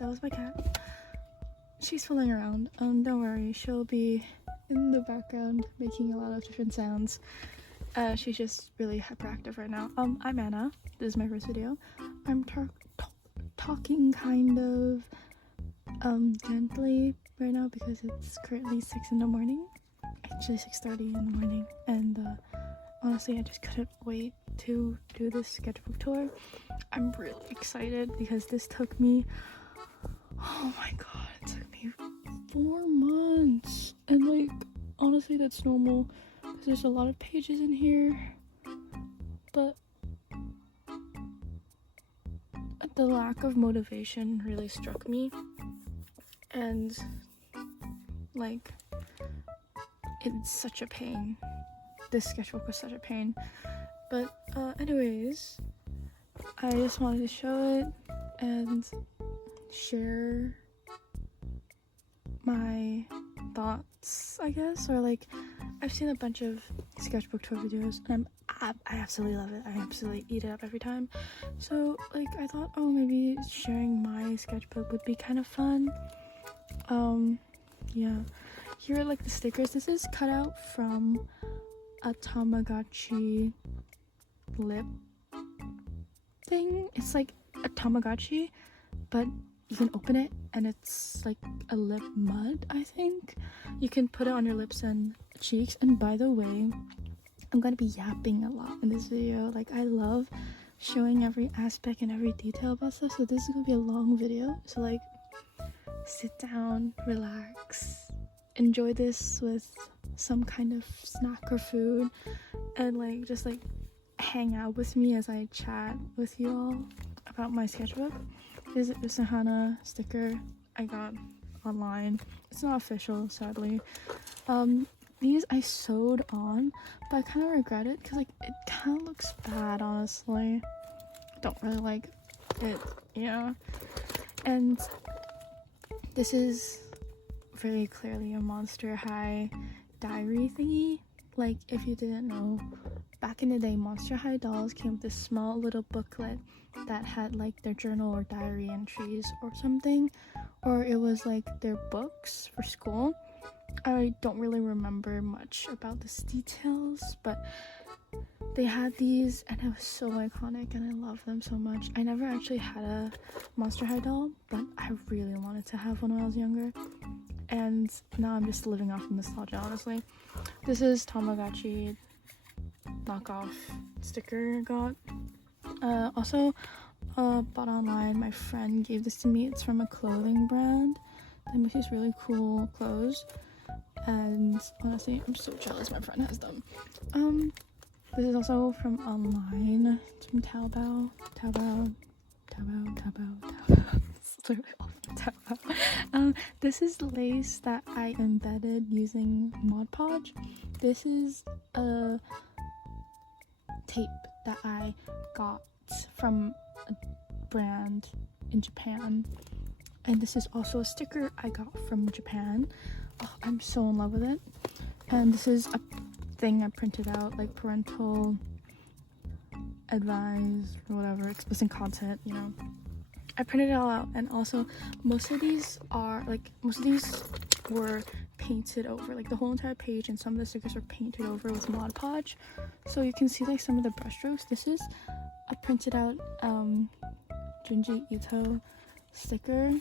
that was my cat. She's fooling around. Don't worry, she'll be in the background making a lot of different sounds. She's just really hyperactive right now. I'm Anna. This is my first video. I'm talking kind of gently right now because it's currently 6 in the morning. Actually 6:30 in the morning, and honestly I just couldn't wait to do this sketchbook tour. I'm really excited because this took me, oh my god, it took me 4 months, and like honestly that's normal because there's a lot of pages in here, but the lack of motivation really struck me, and like it's such a pain. This sketchbook was such a pain, but anyways, I just wanted to show it and share my thoughts, I guess, or like I've seen a bunch of sketchbook tour videos and I absolutely love it. I absolutely eat it up every time. So like I thought, oh, maybe sharing my sketchbook would be kind of fun. Yeah, here are like the stickers. This is cut out from a Tamagotchi lip thing. It's like a Tamagotchi, but you can open it and it's like a lip mud, I think. You can put it on your lips and cheeks. And by the way, I'm gonna be yapping a lot in this video. Like I love showing every aspect and every detail about stuff, so this is gonna be a long video. So like sit down, relax, enjoy this with some kind of snack or food, and like just like hang out with me as I chat with you all about my sketchbook. This is a Usahana sticker I got online. It's not official, sadly. These I sewed on, but I kind of regret it because like it kind of looks bad, honestly. Don't really like it, yeah. And this is very clearly a Monster High diary thingy. Like if you didn't know, back in the day Monster High dolls came with this small little booklet that had like their journal or diary entries or something, or it was like their books for school. I don't really remember much about these details, but they had these and it was so iconic and I love them so much. I never actually had a Monster High doll, but I really wanted to have one when I was younger, and now I'm just living off of nostalgia, honestly. This is Tamagotchi knockoff sticker I got. Also bought online. My friend gave this to me. It's from a clothing brand that makes these really cool clothes, and honestly I'm so jealous my friend has them. This is also from online. It's from Taobao. It's literally all from Taobao. This is lace that I embedded using Mod Podge. This is a tape that I got from a brand in Japan, and this is also a sticker I got from Japan. Oh, I'm so in love with it. And this is a thing I printed out, like parental advice or whatever, explicit content, you know. I printed it all out, and also most of these were painted over, like the whole entire page, and some of the stickers were painted over with Mod Podge, so you can see like some of the brushstrokes. This is a printed out Junji Ito sticker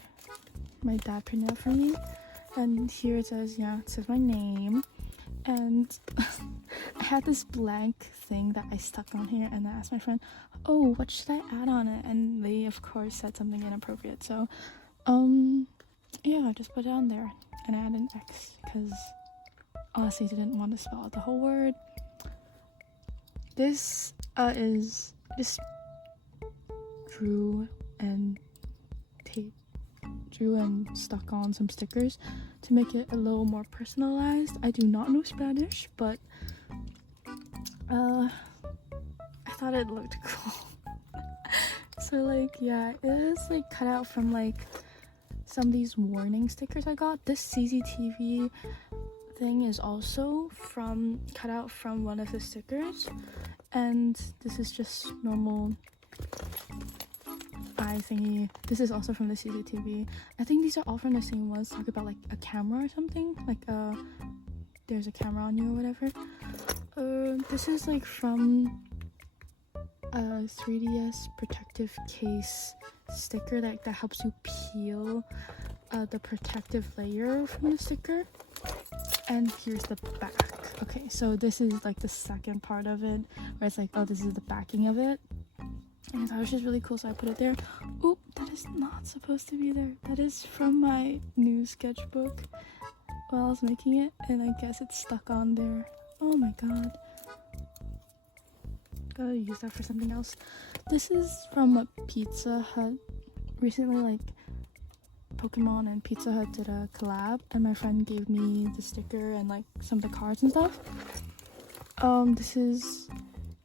my dad printed out for me, and here it says my name, and I had this blank thing that I stuck on here, and I asked my friend, oh, what should I add on it, and they of course said something inappropriate, so yeah, I just put it on there and I added an X because honestly I didn't want to spell out the whole word. This is just drew and stuck on some stickers to make it a little more personalized. I do not know Spanish, but I thought it looked cool. So like yeah, it is like cut out from like some of these warning stickers I got. This CCTV thing is also cut out from one of the stickers, and this is just normal eye thingy. This is also from the CCTV. I think these are all from the same ones. Talk about like a camera or something, like there's a camera on you or whatever. This is like from a 3DS protective case sticker that helps you peel the protective layer from the sticker. And here's the back. Okay, so this is like the second part of it, where it's like, oh, this is the backing of it. And I thought it was just really cool, so I put it there. Oop, that is not supposed to be there. That is from my new sketchbook while I was making it, and I guess it's stuck on there. Oh my god. Gotta use that for something else. This is from a Pizza Hut. Recently, like, Pokemon and Pizza Hut did a collab, and my friend gave me the sticker and like some of the cards and stuff. This is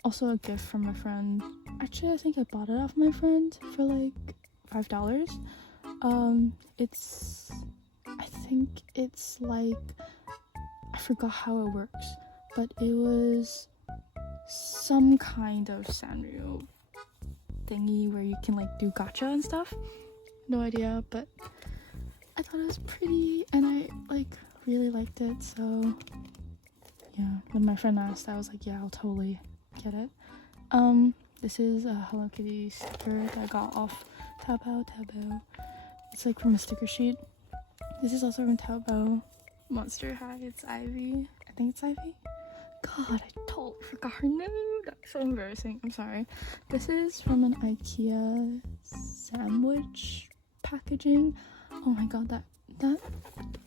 also a gift from a friend. Actually, I think I bought it off my friend for like $5. I think it's like, I forgot how it works, but it was some kind of Sanrio thingy where you can like do gacha and stuff. No idea, but I thought it was pretty and I like really liked it, so yeah, when my friend asked, I was like, yeah, I'll totally get it. This is a Hello Kitty sticker that I got off Taobao. It's like from a sticker sheet. This is also from Taobao. Monster High, it's Ivy. I think it's Ivy. God, I totally forgot her name. That's so embarrassing. I'm sorry. This is from an IKEA sandwich packaging. Oh my god, that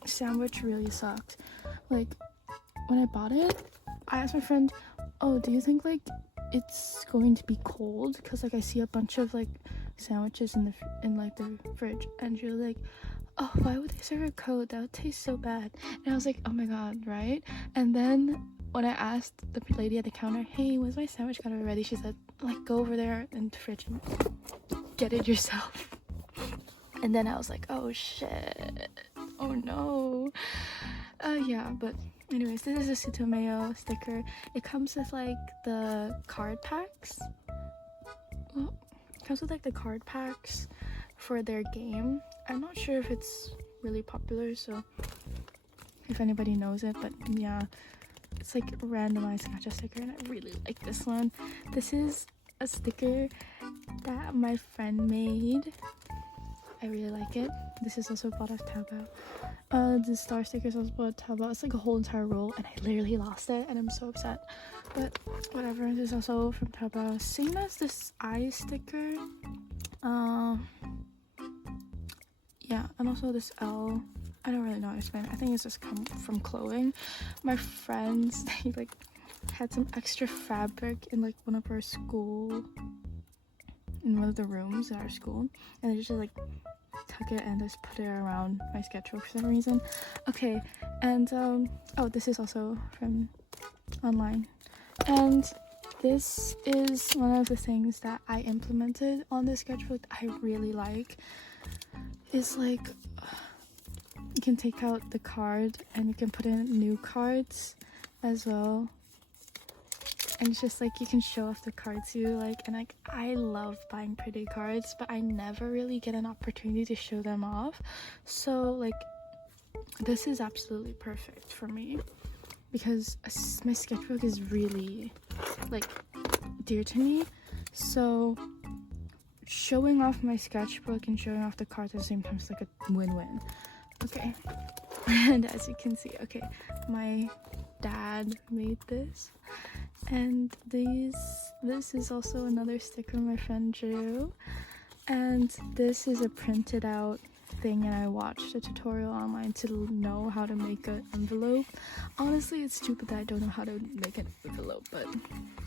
sandwich really sucked. Like, when I bought it, I asked my friend, oh, do you think like it's going to be cold? Because like I see a bunch of like sandwiches in the fridge, and she was like, oh, why would they serve it cold? That would taste so bad. And I was like, oh my god, right? And then when I asked the lady at the counter, hey, when's my sandwich gonna be ready? She said, like, go over there in the fridge and get it yourself. And then I was like, oh shit, oh no. Yeah, but anyways, this is a Sutomeo sticker. It comes with like the card packs. Well, it comes with like the card packs for their game. I'm not sure if it's really popular, so if anybody knows it, but yeah, it's like a randomized gacha sticker, and I really like this one. This is a sticker that my friend made. I really like it. This is also bought off Taobao. The star sticker is also bought off Taobao. It's like a whole entire roll, and I literally lost it, and I'm so upset. But whatever. This is also from Taobao. Same as this eye sticker. Yeah, and also this L. I don't really know how to explain it. I think it's just come from clothing. My friends, they like had some extra fabric in like one of our school, in one of the rooms at our school, and they just like took it and just put it around my sketchbook for some reason. Okay, and oh, this is also from online, and this is one of the things that I implemented on this sketchbook that I really like. Is like, you can take out the card and you can put in new cards as well, and it's just like you can show off the cards you like. And like, I love buying pretty cards, but I never really get an opportunity to show them off, so like this is absolutely perfect for me because my sketchbook is really like dear to me, so showing off my sketchbook and showing off the cards at the same time is like a win-win. Okay, and as you can see, okay, my dad made this, and this is also another sticker my friend drew, and this is a printed out thing, and I watched a tutorial online to know how to make an envelope. Honestly, it's stupid that I don't know how to make an envelope, but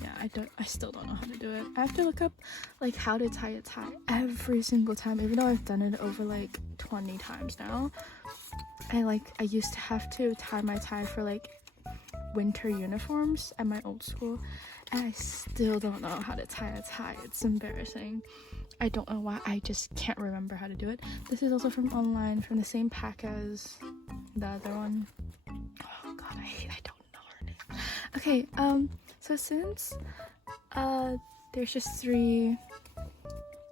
yeah, I still don't know how to do it. I have to look up like how to tie a tie every single time, even though I've done it over like 20 times now. I used to have to tie my tie for like winter uniforms at my old school, and I still don't know how to tie a tie. It's embarrassing. I don't know why, I just can't remember how to do it. This is also from online, from the same pack as the other one. Oh god, I don't know her name. Okay, so since there's just 3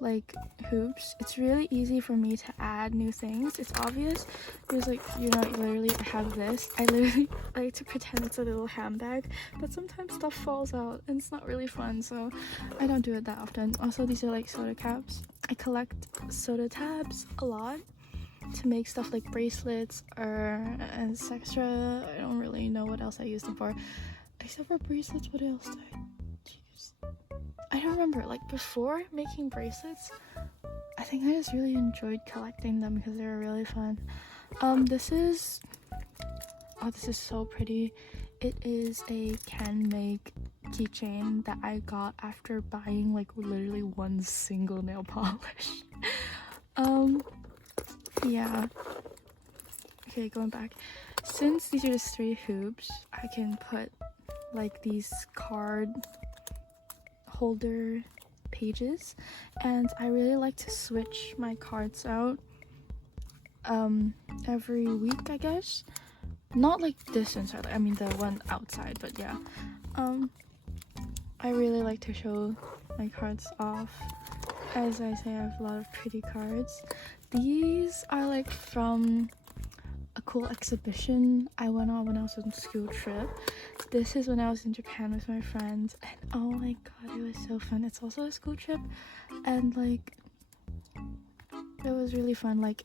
like hoops, it's really easy for me to add new things. It's obvious because, like, you know, literally I have this. I literally like to pretend it's a little handbag, but sometimes stuff falls out and it's not really fun, so I don't do it that often. Also, these are like soda caps. I collect soda tabs a lot to make stuff like bracelets or etc. I don't really know what else I use them for. Except for bracelets, what else do I use? I don't remember. Like, before making bracelets, I think I just really enjoyed collecting them because they were really fun. This is so pretty. It is a can make keychain that I got after buying like literally one single nail polish. Yeah. Okay, going back. Since these are just 3 hoops, I can put like these card holder pages, and I really like to switch my cards out every week, I guess. Not like this inside, I mean the one outside, but yeah. I really like to show my cards off. As I say, I have a lot of pretty cards. These are like from a cool exhibition I went on when I was on school trip. This is when I was in Japan with my friends, and oh my god, it was so fun. It's also a school trip, and like it was really fun. Like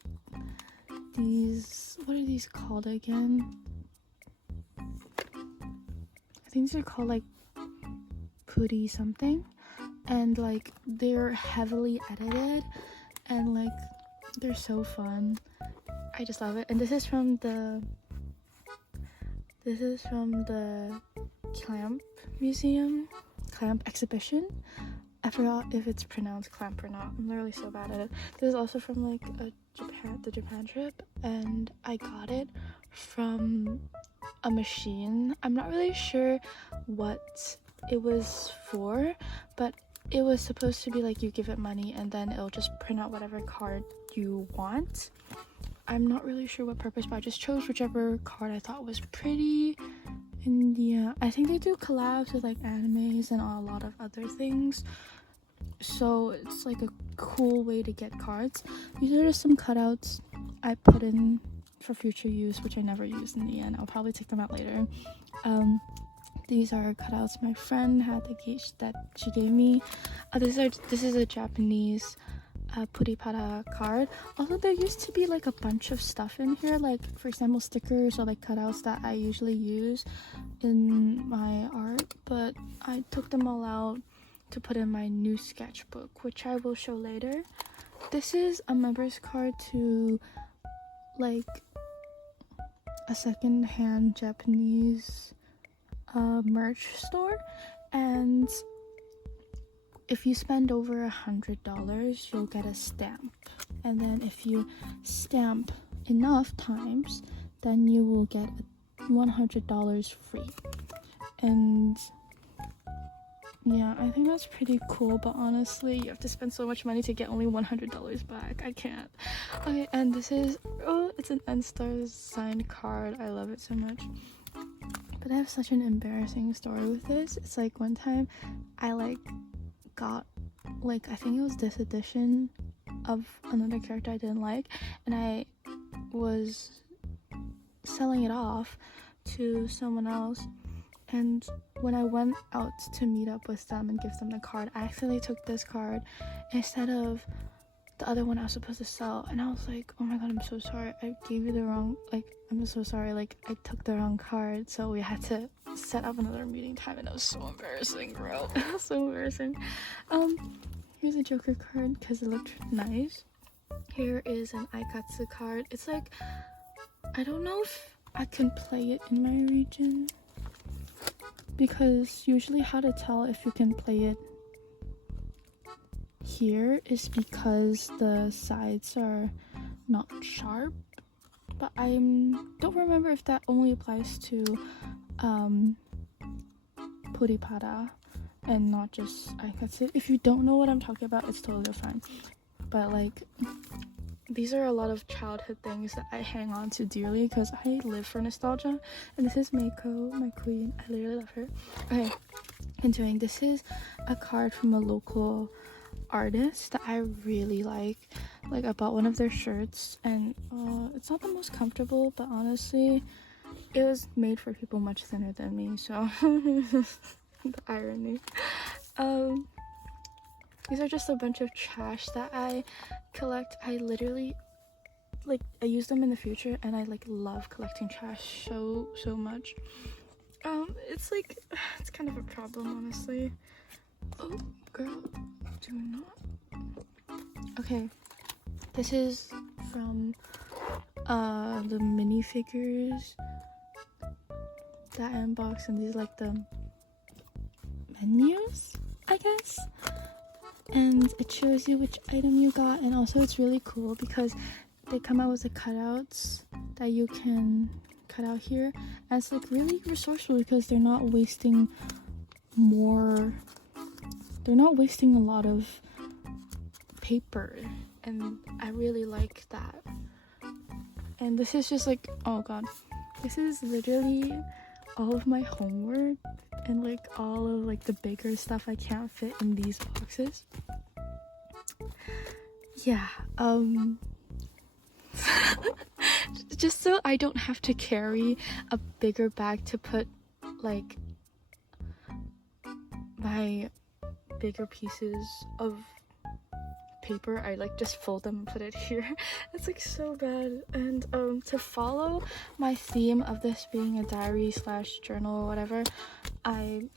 these, what are these called again? I think these are called like puri something, and like they're heavily edited and like they're so fun. I just love it. And this is from the Clamp Museum, Clamp exhibition. I forgot if it's pronounced clamp or not. I'm literally so bad at it. This is also from like the Japan trip, and I got it from a machine. I'm not really sure what it was for, but it was supposed to be like you give it money and then it'll just print out whatever card you want. I'm not really sure what purpose, but I just chose whichever card I thought was pretty. And yeah, I think they do collabs with like animes and a lot of other things, so it's like a cool way to get cards. These are just some cutouts I put in for future use, which I never used in the end. I'll probably take them out later. These are cutouts my friend had that she gave me. This is a Japanese puripara card. Also, there used to be like a bunch of stuff in here, like for example stickers or like cutouts that I usually use in my art, but I took them all out to put in my new sketchbook, which I will show later. This is a member's card to like a second-hand Japanese merch store, and if you spend over $100 you'll get a stamp, and then if you stamp enough times then you will get $100 free. And yeah, I think that's pretty cool, but honestly you have to spend so much money to get only $100 back. I can't. Okay, and this is, oh, it's an N-Star signed card. I love it so much. But I have such an embarrassing story with this. It's like one time I like got like, I think it was this edition of another character I didn't like, and I was selling it off to someone else, and when I went out to meet up with them and give them the card, I accidentally took this card instead of the other one I was supposed to sell, and I was like, oh my god, I'm so sorry, I gave you the wrong, like, I'm so sorry, like, I took the wrong card. So we had to set up another meeting time, and it was so embarrassing, bro. It was so embarrassing. Here's a Joker card because it looked nice. Here is an Aikatsu card. It's like, I don't know if I can play it in my region, because usually how to tell if you can play it here is because the sides are not sharp, but I don't remember if that only applies to puripara and not just aikatsu. If you don't know what I'm talking about, it's totally fine, but like, these are a lot of childhood things that I hang on to dearly because I live for nostalgia. And this is Meiko, my queen. I literally love her. Okay, continuing. This is a card from a local artist that I really like. Like, I bought one of their shirts, and it's not the most comfortable, but honestly, it was made for people much thinner than me, so the irony. These are just a bunch of trash that I collect. I literally, like, I use them in the future, and I like love collecting trash so much. It's like, it's kind of a problem, honestly. Oh, girl, do not. Okay, this is from the minifigures that I unboxed, and these are like the menus, I guess. And it shows you which item you got, and also it's really cool because they come out with the cutouts that you can cut out here, and it's like really resourceful because they're not wasting a lot of paper, and I really like that. And this is just like, oh god, this is literally all of my homework and like all of like the bigger stuff I can't fit in these boxes. Yeah, just so I don't have to carry a bigger bag to put like my bigger pieces of paper, I like just fold them and put it here. It's like so bad. And to follow my theme of this being a diary slash journal or whatever, I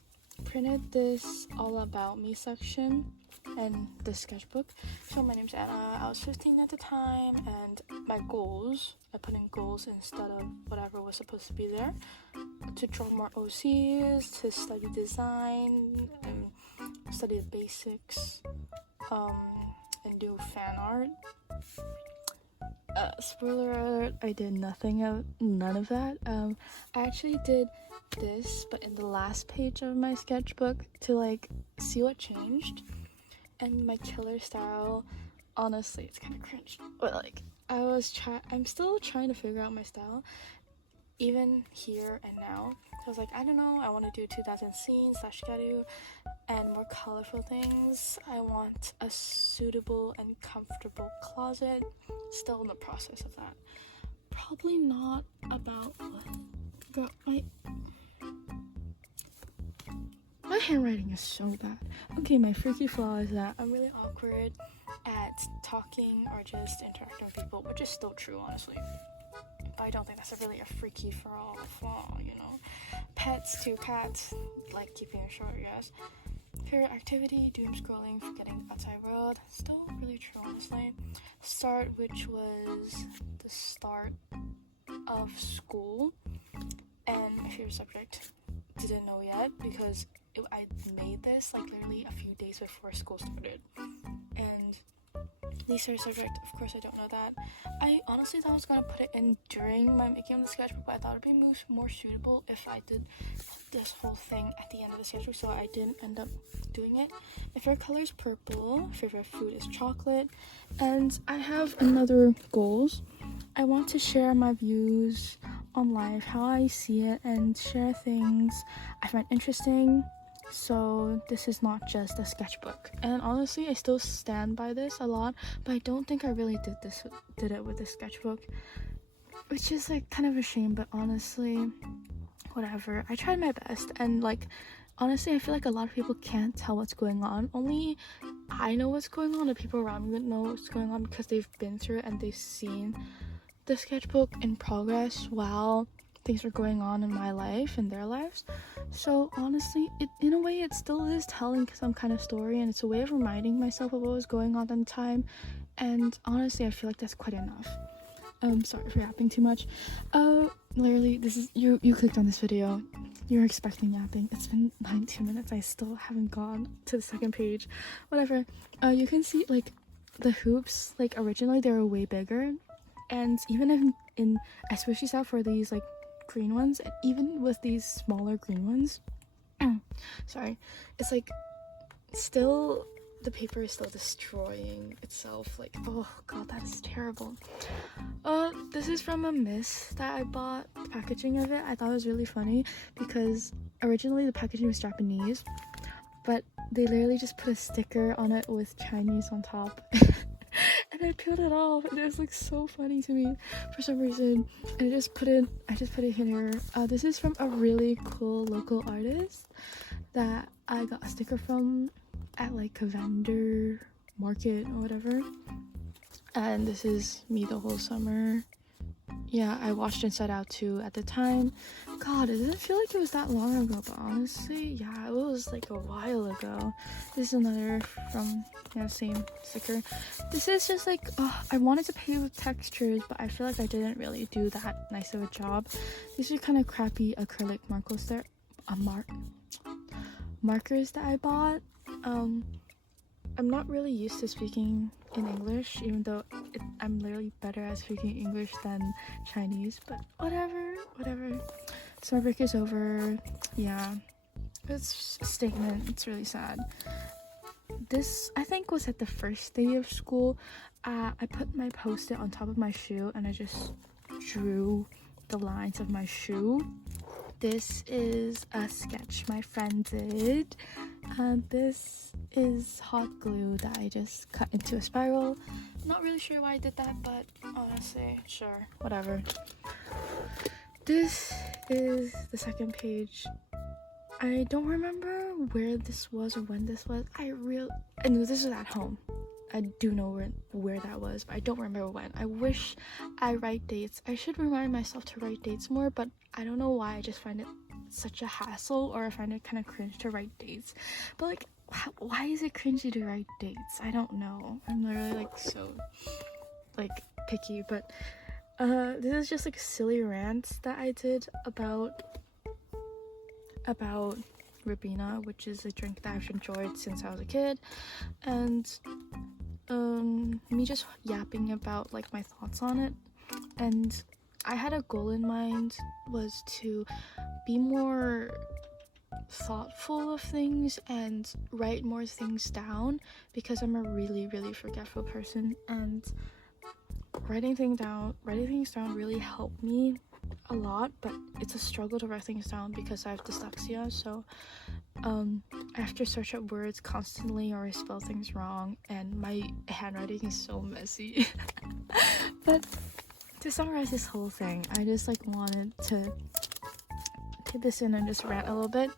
printed this all about me section and the sketchbook. So my name's Anna, I was 15 at the time, and my goals, I put in goals instead of whatever was supposed to be there: to draw more OCs, to study design, and study the basics, and do fan art. Spoiler alert, I did none of that. I actually did this, but in the last page of my sketchbook to like see what changed. And my killer style, honestly, it's kind of cringe, but like I'm still trying to figure out my style, even here and now. I was like, I don't know, I want to do 2000 scenes / sketchu and more colorful things. I want a suitable and comfortable closet. Still in the process of that. Probably not about my handwriting is so bad. Okay, my freaky flaw is that I'm really awkward at talking or just interacting with people, which is still true, honestly. But I don't think that's really a freaky flaw, you know. Pets, 2 cats, like keeping it short, yes. Favorite activity, doom scrolling, forgetting the outside world. Still really true, honestly. Start, which was the start of school, and my favorite subject, didn't know yet because I made this like literally a few days before school started. And least favorite subject, of course I don't know that. I honestly thought I was gonna put it in during my making of the sketchbook, but I thought it'd be more suitable if I did this whole thing at the end of the sketchbook, so I didn't end up doing it. My favorite color is purple, favorite food is chocolate, and I have another goals. I want to share my views on life, how I see it, and share things I find interesting. So this is not just a sketchbook, and honestly I still stand by this a lot, but I don't think I really did it with the sketchbook, which is like kind of a shame. But honestly, whatever, I tried my best, and like honestly I feel like a lot of people can't tell what's going on. Only I know what's going on, the people around me wouldn't know what's going on because they've been through it and they've seen the sketchbook in progress while things are going on in my life and their lives. So honestly, in a way it still is telling some kind of story, and it's a way of reminding myself of what was going on at the time. And honestly I feel like that's quite enough. Sorry for yapping too much. Literally, this is you clicked on this video, you're expecting yapping. It's been 19 minutes, I still haven't gone to the second page. Whatever. You can see like the hoops, like originally they were way bigger, and even in especially out for these like green ones, and even with these smaller green ones, sorry, it's like still the paper is still destroying itself. Like, oh god, that is terrible. This is from a mist that I bought. The packaging of it I thought was really funny because originally the packaging was Japanese, but they literally just put a sticker on it with Chinese on top. And I peeled it off, and it was like so funny to me for some reason. And I just put it here. This is from a really cool local artist that I got a sticker from at like a vendor market or whatever. And this is me the whole summer. Yeah, I watched Inside Out 2 at the time. God, it didn't feel like it was that long ago, but honestly, yeah, it was like a while ago. This is another from, same sticker. This is just like, I wanted to paint with textures, but I feel like I didn't really do that nice of a job. These are kind of crappy acrylic markers that I bought. I'm not really used to speaking in English, even though I'm literally better at speaking English than Chinese, but whatever. Summer break is over. Yeah, it's a statement. It's really sad. This, I think, was at the first day of school. I put my post-it on top of my shoe, and I just drew the lines of my shoe. This is a sketch my friend did. This is hot glue that I just cut into a spiral. Not really sure why I did that, but honestly, sure, whatever. This is the second page. I don't remember where this was or when this was. I know this was at home. I do know where that was, but I don't remember when. I wish I write dates. I should remind myself to write dates more, but I don't know why. I just find it such a hassle, or I find it kind of cringe to write dates. But like, why is it cringy to write dates? I don't know. I'm literally like so like picky, but this is just like silly rants that I did about Ribena, which is a drink that I've enjoyed since I was a kid, and me just yapping about like my thoughts on it. And I had a goal in mind, was to be more thoughtful of things and write more things down, because I'm a really forgetful person, and writing things down really helped me a lot. But it's a struggle to write things down because I have dyslexia, so I have to search up words constantly, or I spell things wrong, and my handwriting is so messy. But to summarize this whole thing, I just like wanted to take this in and just rant a little bit.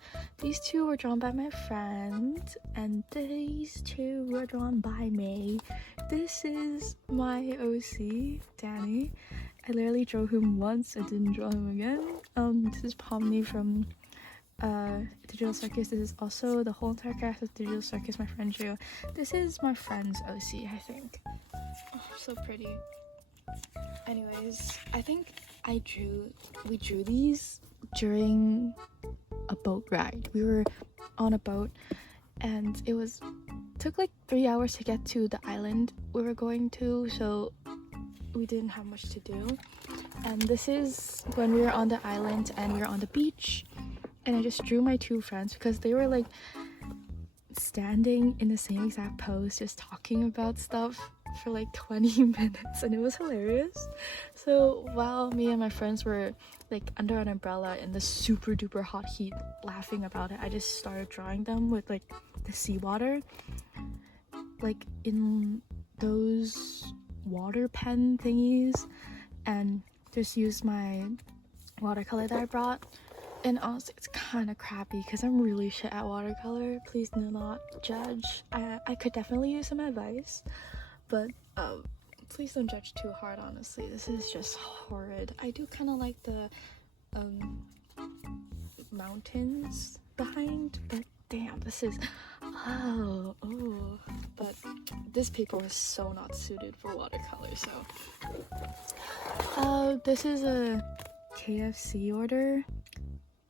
These two were drawn by my friend, and these two were drawn by me. This is my OC, Danny. I literally drew him once, I didn't draw him again. This is Pomni from Digital Circus. This is also the whole entire cast of Digital Circus my friend drew. This is my friend's OC, I think. Oh, so pretty. Anyways, I think we drew these during a boat ride. We were on a boat, and it took like 3 hours to get to the island we were going to, so we didn't have much to do. And this is when we were on the island and we were on the beach, and I just drew my two friends because they were like standing in the same exact pose, just talking about stuff for like 20 minutes, and it was hilarious. So while me and my friends were like under an umbrella in the super duper hot heat laughing about it, I just started drawing them with like the seawater, like in those water pen thingies, and just used my watercolor that I brought. And honestly, it's kind of crappy because I'm really shit at watercolor. Please do not judge. I could definitely use some advice, but please don't judge too hard. Honestly, this is just horrid. I do kind of like the mountains behind, but damn, this is but this paper was so not suited for watercolor. So this is a KFC order.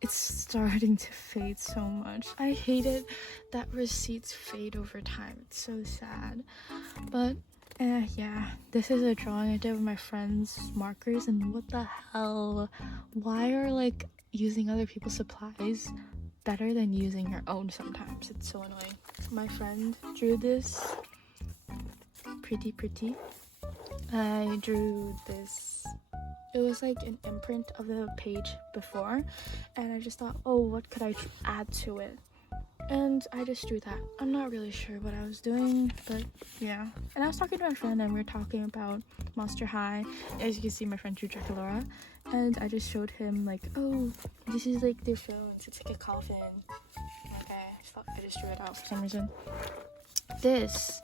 It's starting to fade so much. I hate it that receipts fade over time. It's so sad. But yeah, this is a drawing I did with my friend's markers, and what the hell? Why are like using other people's supplies better than using your own sometimes? It's so annoying. My friend drew this. Pretty. I drew this. It was like an imprint of the page before, and I just thought, oh, what could I add to it? and I just drew that. I'm not really sure what I was doing, but yeah. And I was talking to my friend, and we were talking about Monster High. As you can see, my friend drew Draculaura, and I just showed him like, oh, this is like their phones. It's like a coffin. Okay, I just drew it out for some reason. This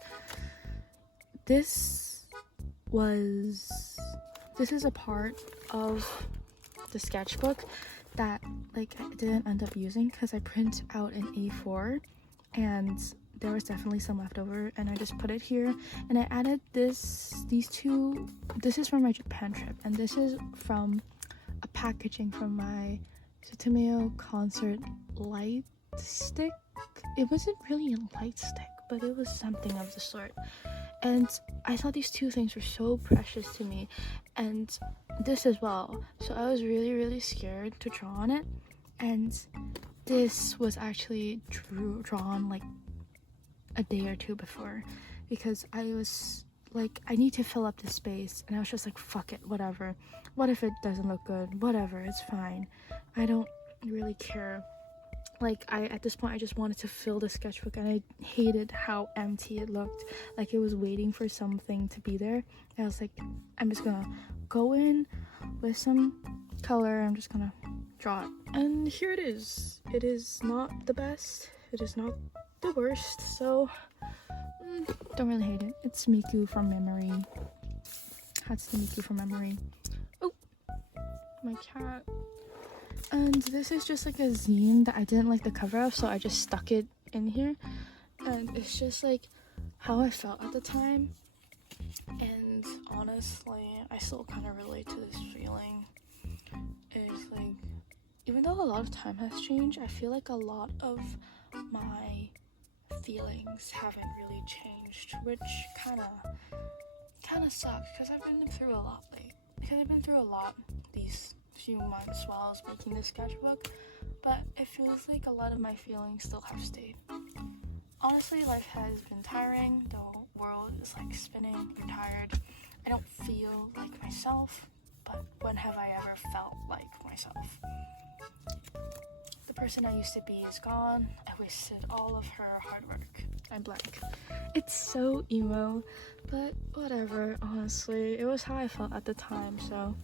is a part of the sketchbook that like I didn't end up using because I print out an A4 and there was definitely some left over, and I just put it here, and I added these two. This is from my Japan trip, and this is from a packaging from my lmao concert light stick. It wasn't really a light stick, but it was something of the sort, and I thought these two things were so precious to me, and this as well. So I was really scared to draw on it, and this was actually drawn like a day or two before, because I was like, I need to fill up this space, and I was just like, fuck it, whatever. What if it doesn't look good? Whatever, it's fine. I don't really care. Like, at this point I just wanted to fill the sketchbook, and I hated how empty it looked, like it was waiting for something to be there. And I was like, I'm just gonna go in with some color, I'm just gonna draw it, and here it is. It is not the best, it is not the worst, so don't really hate it. It's Miku from memory. Hatsune Miku from memory. Oh, my cat. And this is just like a zine that I didn't like the cover of, so I just stuck it in here, and it's just like how I felt at the time, and honestly I still kind of relate to this feeling. Is like, even though a lot of time has changed, I feel like a lot of my feelings haven't really changed, which kind of sucks, because I've been through a lot these few months while I was making this sketchbook, but it feels like a lot of my feelings still have stayed. Honestly, life has been tiring, the world is like spinning, I'm tired, I don't feel like myself, but when have I ever felt like myself? The person I used to be is gone. I wasted all of her hard work. I'm blank. It's so emo, but whatever, honestly. It was how I felt at the time, so.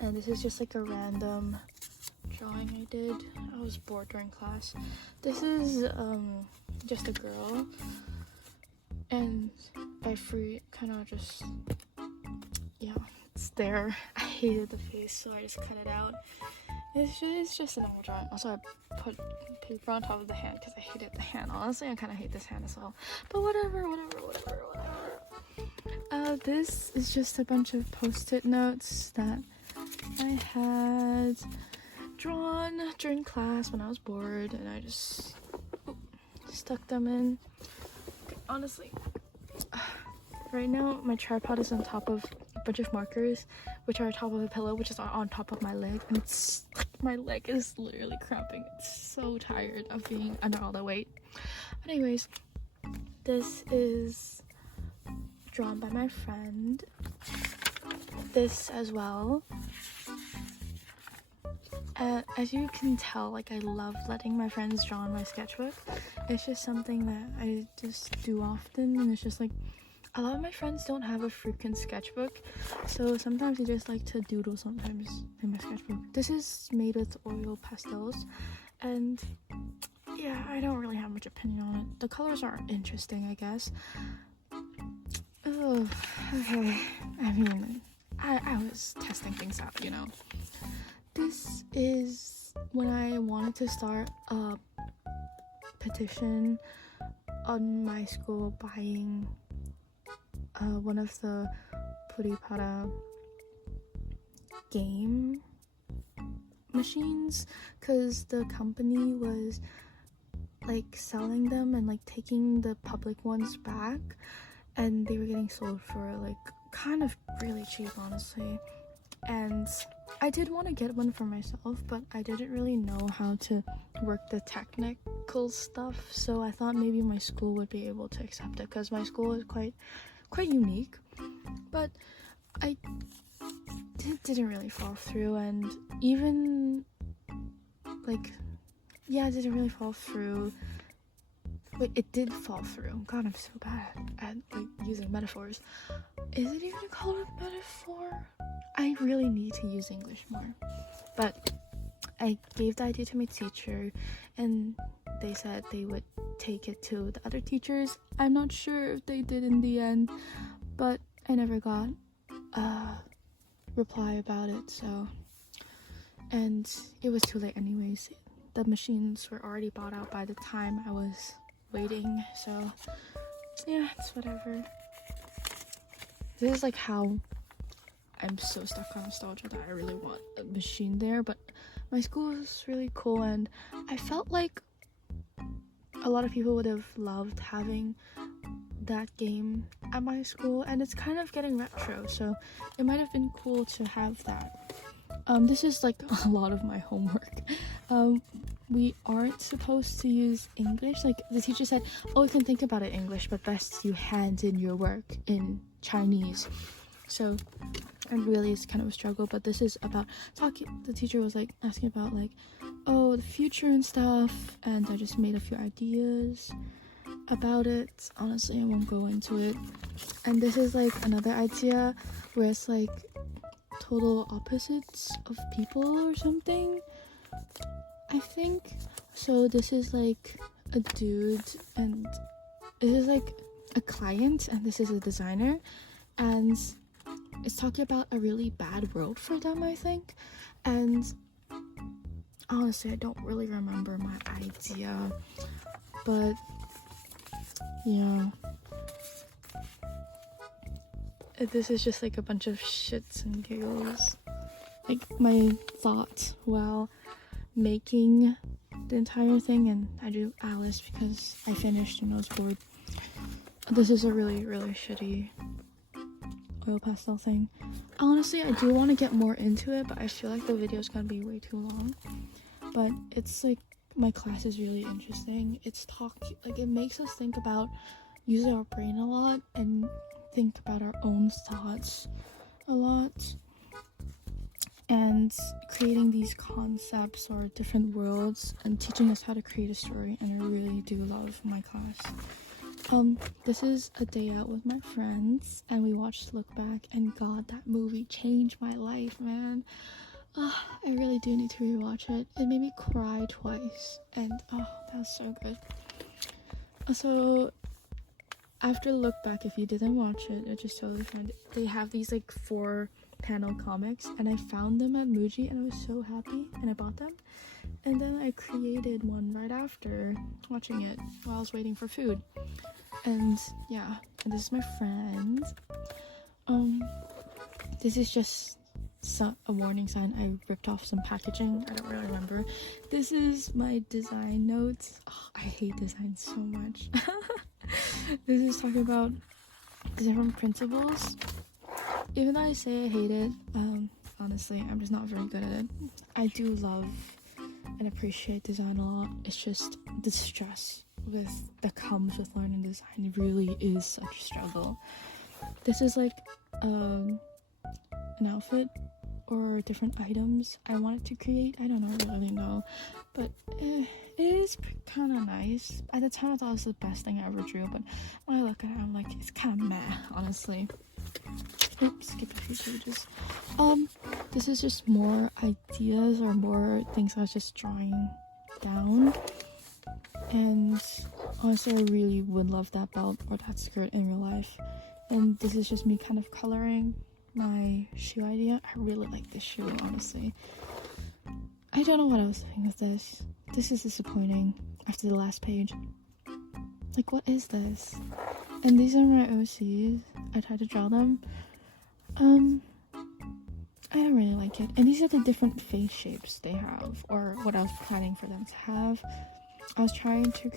And this is just like a random drawing I did. I was bored during class. This is just a girl, and I kind of just, yeah, it's there. I hated the face, so I just cut it out. It's just an normal drawing. Also, I put paper on top of the hand because I hated the hand. Honestly, I kind of hate this hand as well. But whatever. This is just a bunch of post-it notes that I had drawn during class when I was bored, and I just stuck them in. Honestly, right now my tripod is on top of a bunch of markers, which are on top of a pillow, which is on top of my leg, and it's my leg is literally cramping. It's so tired of being under all the weight. But anyways, this is drawn by my friend. This as well. As you can tell, like, I love letting my friends draw on my sketchbook. It's just something that I just do often, and it's just like, a lot of my friends don't have a freaking sketchbook, so sometimes they just like to doodle sometimes in my sketchbook. This is made with oil pastels, and yeah, I don't really have much opinion on it. The colors are interesting, I guess. Oh, okay. I mean, I was testing things out, you know. This is when I wanted to start a petition on my school buying one of the Puripara game machines, because the company was like selling them and like taking the public ones back, and they were getting sold for like kind of really cheap, honestly. And I did want to get one for myself, but I didn't really know how to work the technical stuff, so I thought maybe my school would be able to accept it, because my school is quite unique. But I didn't really fall through, and even like, yeah, it didn't really fall through, Wait, it did fall through. God, I'm so bad at like using metaphors. Is it even called a metaphor? I really need to use English more. But I gave the idea to my teacher, and they said they would take it to the other teachers. I'm not sure if they did in the end, but I never got a reply about it, so. And it was too late anyways. The machines were already bought out by the time I was waiting, so yeah, it's whatever. This is like how I'm so stuck on nostalgia that I really want a machine there, but my school is really cool, and I felt like a lot of people would have loved having that game at my school, and it's kind of getting retro, so it might have been cool to have that. This is like a lot of my homework. We aren't supposed to use English. Like the teacher said, oh, you can think about it in English, but best you hand in your work in Chinese. So and really it's kind of a struggle, but this is about talking. The teacher was like asking about like, oh, the future and stuff, and I just made a few ideas about it. Honestly, I won't go into it. And this is like another idea where it's like total opposites of people or something, I think. So this is like a dude, and this is like a client, and this is a designer, and it's talking about a really bad world for them, I think. And honestly, I don't really remember my idea, but yeah, this is just like a bunch of shits and giggles, like my thoughts while making the entire thing. And I drew Alice because I finished and I was bored. This is a really shitty oil pastel thing. Honestly, I do want to get more into it, but I feel like the video is gonna be way too long. But it's like my class is really interesting. It's like it makes us think about using our brain a lot and think about our own thoughts a lot, and creating these concepts or different worlds and teaching us how to create a story. And I really do love my class. This is a day out with my friends, and we watched Look Back, and God, that movie changed my life, man. I really do need to rewatch it. It made me cry twice, and that was so good. So after Look Back, if you didn't watch it, which is totally fine, they have these like 4-panel comics, and I found them at Muji, and I was so happy, and I bought them. And then I created one right after watching it while I was waiting for food. And yeah, and this is my friend. This is just a warning sign. I ripped off some packaging. I don't really remember. This is my design notes. I hate design so much. This is talking about different principles. Even though I say I hate it, honestly, I'm just not very good at it. I do love and appreciate design a lot. It's just the stress that comes with learning design really is such a struggle. This is like an outfit or different items I wanted to create. I don't really know, but it is kind of nice. At the time I thought it was the best thing I ever drew, but when I look at it, I'm like, it's kind of meh, honestly. Oops, skip a few pages. This is just more ideas or more things I was just drawing down. And honestly, I really would love that belt or that skirt in real life. And this is just me kind of coloring my shoe idea. I really like this shoe, honestly. I don't know what I was doing with this. This is disappointing after the last page. Like, what is this? And these are my OCs. I tried to draw them. I don't really like it. And these are the different face shapes they have, or what I was planning for them to have. I was trying to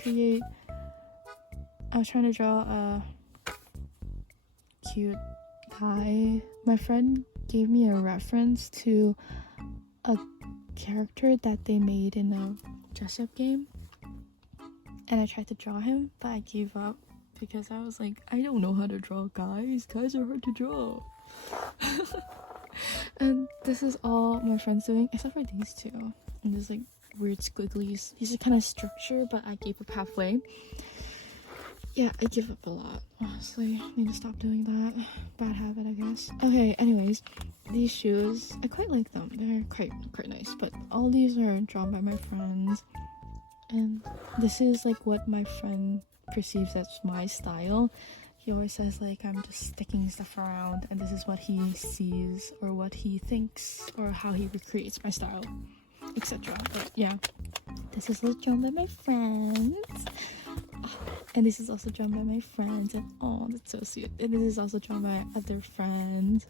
draw a cute guy. My friend gave me a reference to a character that they made in a dress-up game, and I tried to draw him, but I gave up because I was like, I don't know how to draw guys. Guys are hard to draw. And this is all my friend's doing, except for these two. And there's like weird squigglies. These are kind of structured, but I gave up halfway. Yeah, I give up a lot, honestly. Need to stop doing that. Bad habit, I guess. Okay, anyways, these shoes, I quite like them. They're quite nice, but all these are drawn by my friends, and this is like what my friend perceives as my style. He always says like I'm just sticking stuff around, and this is what he sees or what he thinks or how he recreates my style, etc. But yeah, this is what's drawn by my friends. And this is also drawn by my friends, and oh, that's so sweet. And this is also drawn by other friends.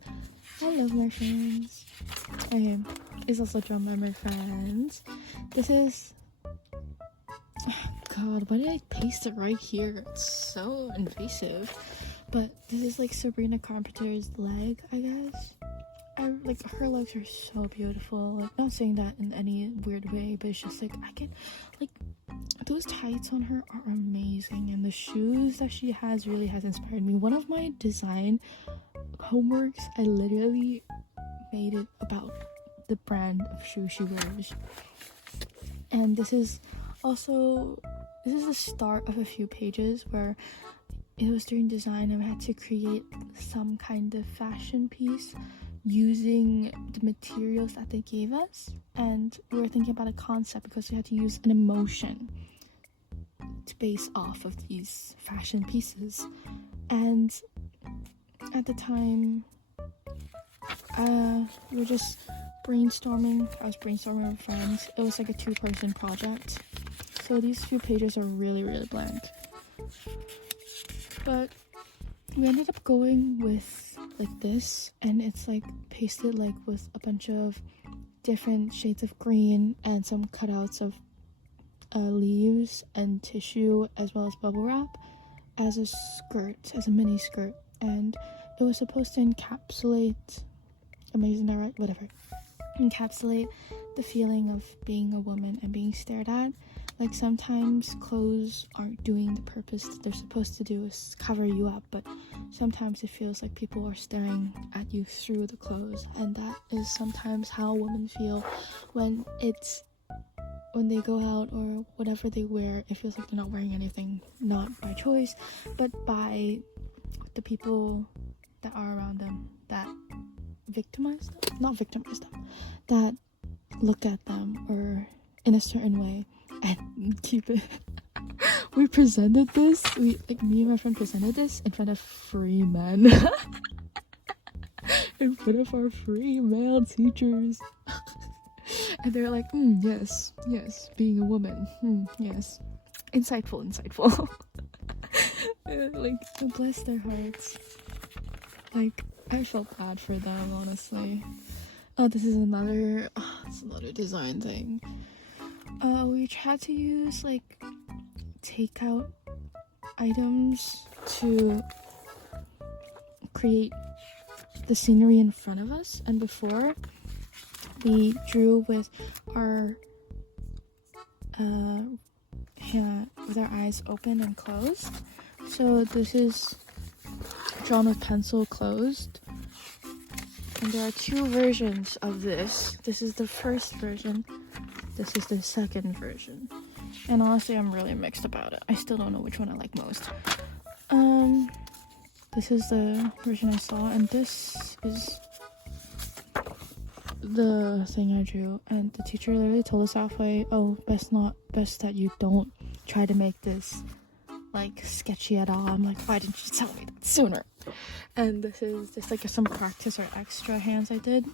I love my friends. Okay, it's also drawn by my friends. This is, oh god, why did I paste it right here? It's so invasive. But this is like Sabrina Carpenter's leg, I guess. I like her legs are so beautiful. Like, not saying that in any weird way, but it's just like I can like those tights on her are amazing, and the shoes that she has really has inspired me. One of my design homeworks, I literally made it about the brand of shoes she wears. And this is the start of a few pages where it was during design and I had to create some kind of fashion piece using the materials that they gave us, and we were thinking about a concept because we had to use an emotion to base off of these fashion pieces. And at the time we were just brainstorming. I was brainstorming with friends. It was like a 2-person project, so these few pages are really blank, but we ended up going with like this, and it's like pasted like with a bunch of different shades of green and some cutouts of leaves and tissue as well as bubble wrap as a skirt, as a mini skirt. And it was supposed to encapsulate, am I using that right? Whatever. Encapsulate the feeling of being a woman and being stared at. Like, sometimes clothes aren't doing the purpose that they're supposed to do, is cover you up, but sometimes it feels like people are staring at you through the clothes, and that is sometimes how women feel when they go out or whatever they wear. It feels like they're not wearing anything, not by choice, but by the people that are around them that not victimize them, that look at them or in a certain way and keep it. We presented this, me and my friend presented this in front of 3 men. In front of our 3 male teachers. And they're like, yes, being a woman, yes. Insightful. Like, bless their hearts. Like, I felt bad for them, honestly. Oh, this is another design thing. We tried to use, like, takeout items to create the scenery in front of us, and before we drew with our eyes open and closed. So this is drawn with pencil closed, and there are 2 versions of this. This is the first version, this is the second version, and honestly I'm really mixed about it. I still don't know which one I like most. This is the version I saw, and this is the thing I drew, and the teacher literally told us halfway, oh, best that you don't try to make this like sketchy at all. I'm like, why didn't you tell me that sooner? And this is just like some practice or extra hands I did.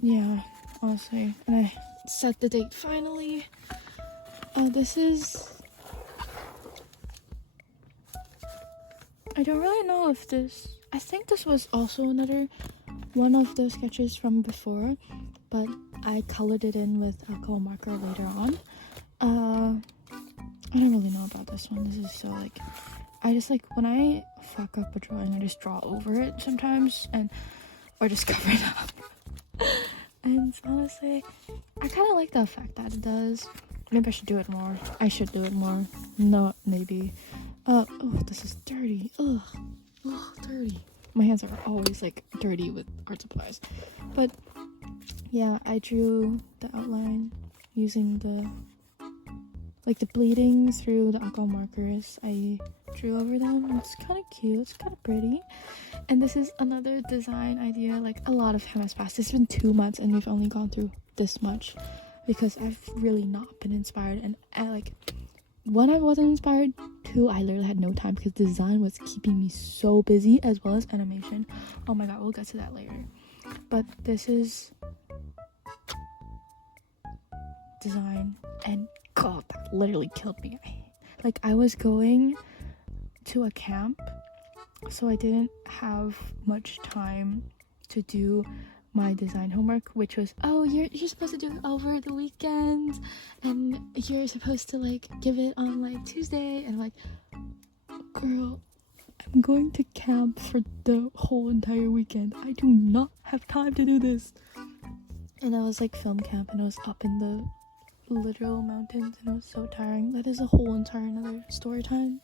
Yeah, honestly. And I set the date finally. This is, I don't really know if this, I think this was also another one of the sketches from before, but I colored it in with alcohol marker later on. I don't really know about this one. This is so like, I just like, when I fuck up a drawing, I just draw over it sometimes, or just cover it up. And honestly, I kind of like the effect that it does. Maybe I should do it more. Not maybe. Oh, this is dirty. Ugh, dirty. My hands are always like dirty with art supplies. But yeah, I drew the outline using the like the bleeding through the alcohol markers. I drew over them. It's kind of cute. It's kind of pretty. And this is another design idea. Like, a lot of time has passed. It's been 2 months and we've only gone through this much because I've really not been inspired. And one, I wasn't inspired. Two, I literally had no time because design was keeping me so busy, as well as animation. Oh my god, we'll get to that later. But this is design, and god, that literally killed me. I was going to a camp, so I didn't have much time to do my design homework, which was, oh, you're supposed to do it over the weekend, and you're supposed to like give it on like Tuesday. And I'm like, girl, I'm going to camp for the whole entire weekend. I do not have time to do this. And I was like film camp, and I was up in the literal mountains, and it was so tiring. That is a whole entire another story time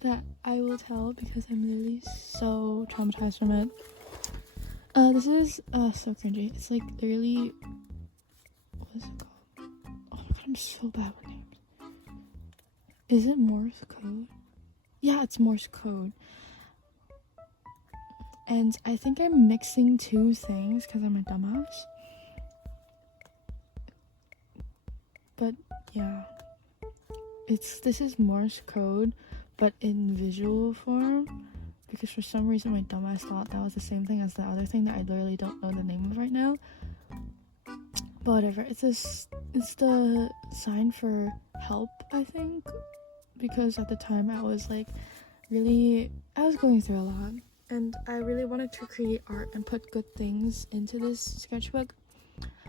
that I will tell because I'm literally so traumatized from it. This is so cringy. It's like literally, what is it called? Oh my god, I'm so bad with names. Is it Morse code? Yeah, it's Morse code. And I think I'm mixing two things because I'm a dumbass. But yeah, this is Morse code, but in visual form, because for some reason my dumbass thought that was the same thing as the other thing that I literally don't know the name of right now. But whatever, it's the sign for help, I think, because at the time I was going through a lot, and I really wanted to create art and put good things into this sketchbook,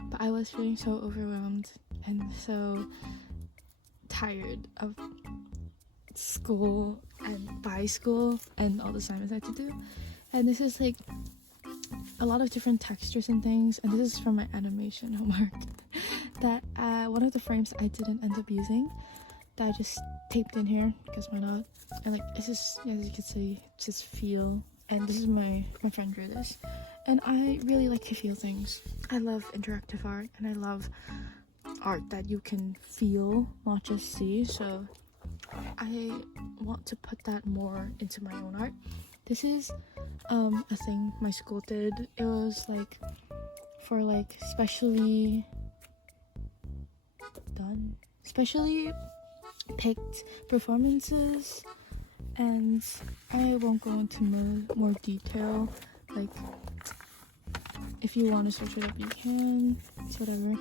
but I was feeling so overwhelmed and so tired of school and by school and all the assignments I had to do. And this is like a lot of different textures and things, and this is from my animation homework that one of the frames I didn't end up using, that I just taped in here because why not. And like, it's just, as you can see, just feel. And this is my friend drew this, and I really like to feel things. I love interactive art, and I love art that you can feel, not just see. So I want to put that more into my own art. This is a thing my school did. It was like for like specially picked performances, and I won't go into more detail. Like, if you want to search it up, you can. It's whatever.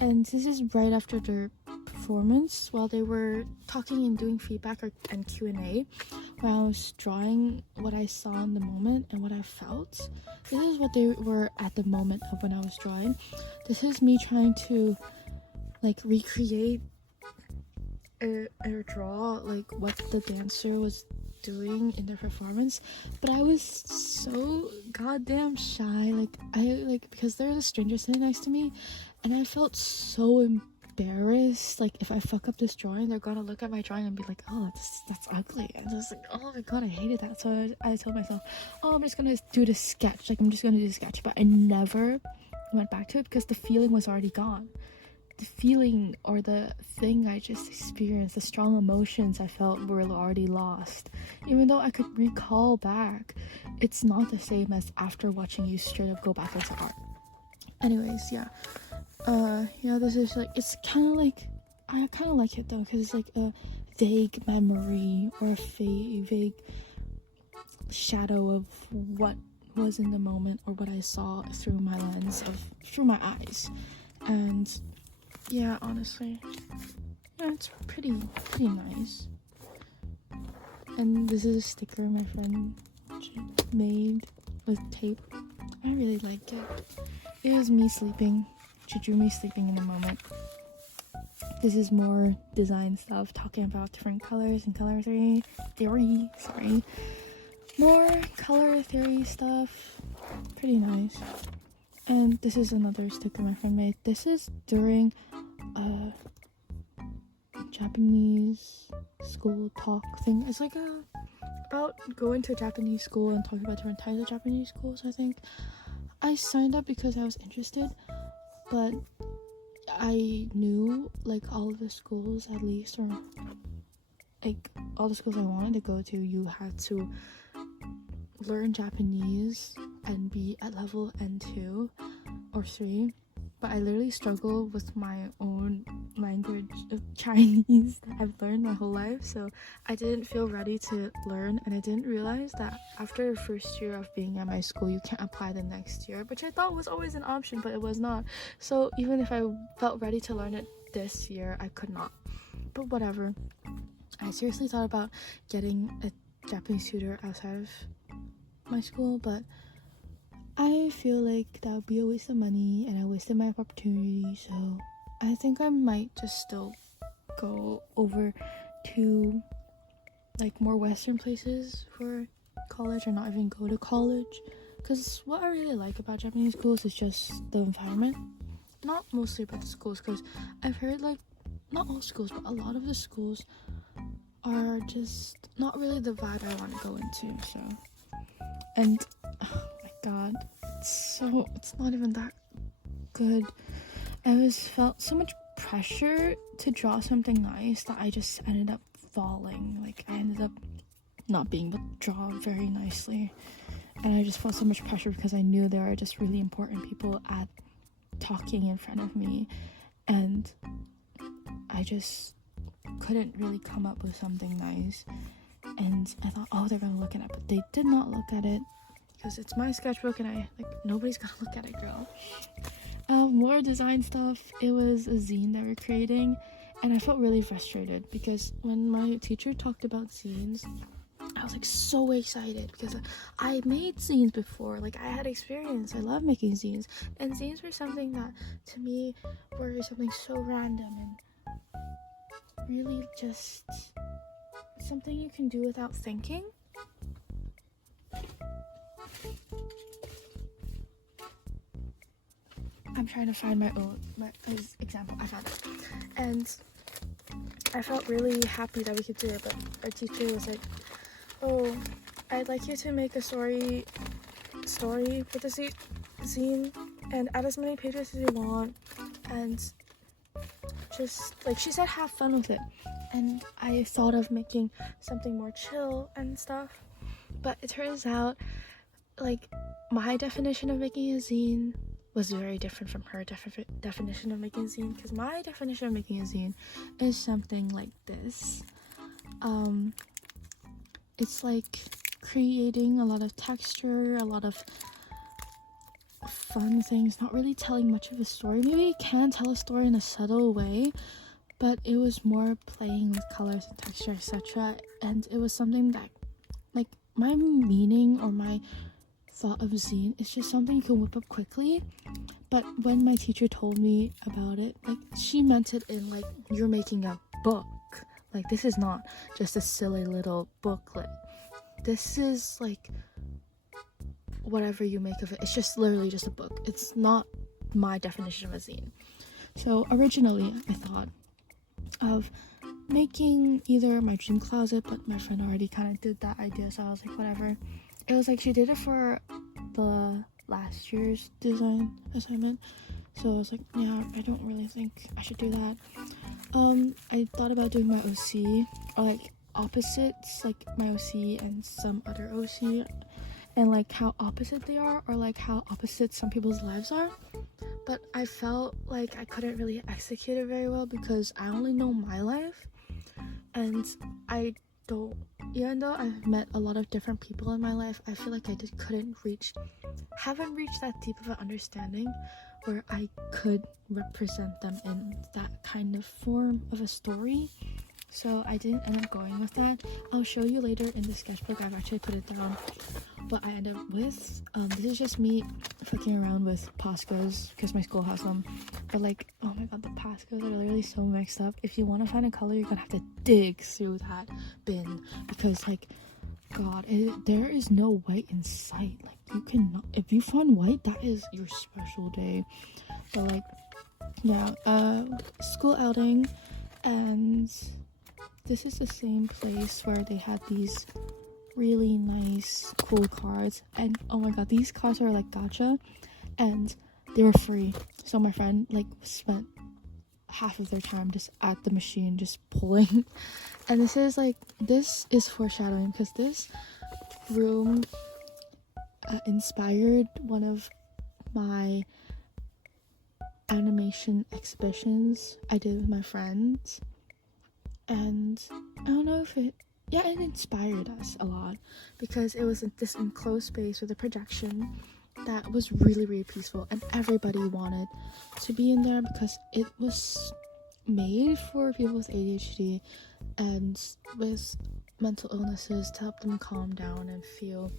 And this is right after their performance, while they were talking and doing feedback and Q&A, where I was drawing what I saw in the moment and what I felt. This is what they were at the moment of when I was drawing. This is me trying to like recreate or draw like what the dancer was doing in their performance, but I was so goddamn shy, because there's a stranger sitting next to me, and I felt so embarrassed. Like, if I fuck up this drawing, they're gonna look at my drawing and be like, oh, that's ugly, and I was like, oh my god, I hated that. So I told myself, oh, I'm just gonna do the sketch, like I'm just gonna do the sketch, but I never went back to it because the feeling was already gone. The feeling or the thing I just experienced, the strong emotions I felt were already lost. Even though I could recall back, it's not the same as after watching you straight up go back into art. Anyways, yeah, this is like, it's kind of like, I kind of like it though, because it's like a vague memory or a vague shadow of what was in the moment, or what I saw through my my eyes. And yeah, honestly, yeah, it's pretty nice. And this is a sticker my friend made with tape. I really like it. It was me sleeping. She drew me sleeping in the moment. This is more design stuff, talking about different colors and color theory. More color theory stuff. Pretty nice. And this is another sticker my friend made. This is during a Japanese school talk thing. It's like about going to a Japanese school and talking about different types of Japanese schools, I think. I signed up because I was interested, but I knew like all of the schools at least, or like all the schools I wanted to go to, you had to learn Japanese and be at level N2 or 3. But I literally struggle with my own language of Chinese that I've learned my whole life, so I didn't feel ready to learn, and I didn't realize that after the first year of being at my school, you can't apply the next year, which I thought was always an option, but it was not. So even if I felt ready to learn it this year, I could not. But whatever. I seriously thought about getting a Japanese tutor outside of my school, but I feel like that would be a waste of money and I wasted my opportunity, so I think I might just still go over to like more Western places for college, or not even go to college, because what I really like about Japanese schools is just the environment. Not mostly about the schools, because I've heard like not all schools, but a lot of the schools are just not really the vibe I want to go into. So, and oh my god, it's not even that good. I felt so much pressure to draw something nice that I just ended up falling. Like I ended up not being able to draw very nicely, and I just felt so much pressure because I knew there are just really important people at talking in front of me, and I just couldn't really come up with something nice. And I thought, oh, they're gonna look at it, but they did not look at it because it's my sketchbook, and nobody's gonna look at it, girl. More design stuff. It was a zine that we're creating, and I felt really frustrated because when my teacher talked about zines, I was like so excited because I made zines before. Like I had experience. I love making zines, and zines were something that to me were something so random and really just something you can do without thinking. I'm trying to find my example. I found it, and I felt really happy that we could do it. But our teacher was like, "Oh, I'd like you to make a story for the zine, and add as many pages as you want, and just like," she said, "have fun with it." And I thought of making something more chill and stuff, but it turns out like my definition of making a zine was very different from her definition of making a zine, because my definition of making a zine is something like this. It's like creating a lot of texture, a lot of fun things, not really telling much of a story. Maybe you can tell a story in a subtle way, but it was more playing with colors and texture, etc. And it was something that, like, my meaning or my thought of zine is just something you can whip up quickly. But when my teacher told me about it, like, she meant it in like, you're making a book. Like, this is not just a silly little booklet. This is like whatever you make of it. It's just literally just a book. It's not my definition of a zine. So originally I thought of making either my dream closet, but my friend already kind of did that idea, so I was like, whatever. It was like she did it for the last year's design assignment, so I was like, yeah, I don't really think I should do that. I thought about doing my OC, or like opposites, like my OC and some other OC, and like how opposite they are, or like how opposite some people's lives are. But I felt like I couldn't really execute it very well because I only know my life, and even though I've met a lot of different people in my life, I feel like I just haven't reached that deep of an understanding where I could represent them in that kind of form of a story. So I didn't end up going with that. I'll show you later in the sketchbook. I've actually put it down what I ended up with. This is just me fucking around with Poscos because my school has them. But like, oh my god, the Poscos are literally so mixed up. If you want to find a color, you're gonna have to dig through that bin, because like, god, there is no white in sight. Like, you cannot, if you find white, that is your special day. But like, yeah, school outing, and this is the same place where they had these really nice, cool cards. And oh my god, these cards are like gacha, and they were free. So my friend like spent half of their time just at the machine, just pulling. And this is foreshadowing, because this room inspired one of my animation exhibitions I did with my friends. And I don't know if it inspired us a lot, because it was this enclosed space with a projection that was really, really peaceful, and everybody wanted to be in there because it was made for people with ADHD and with mental illnesses, to help them calm down and feel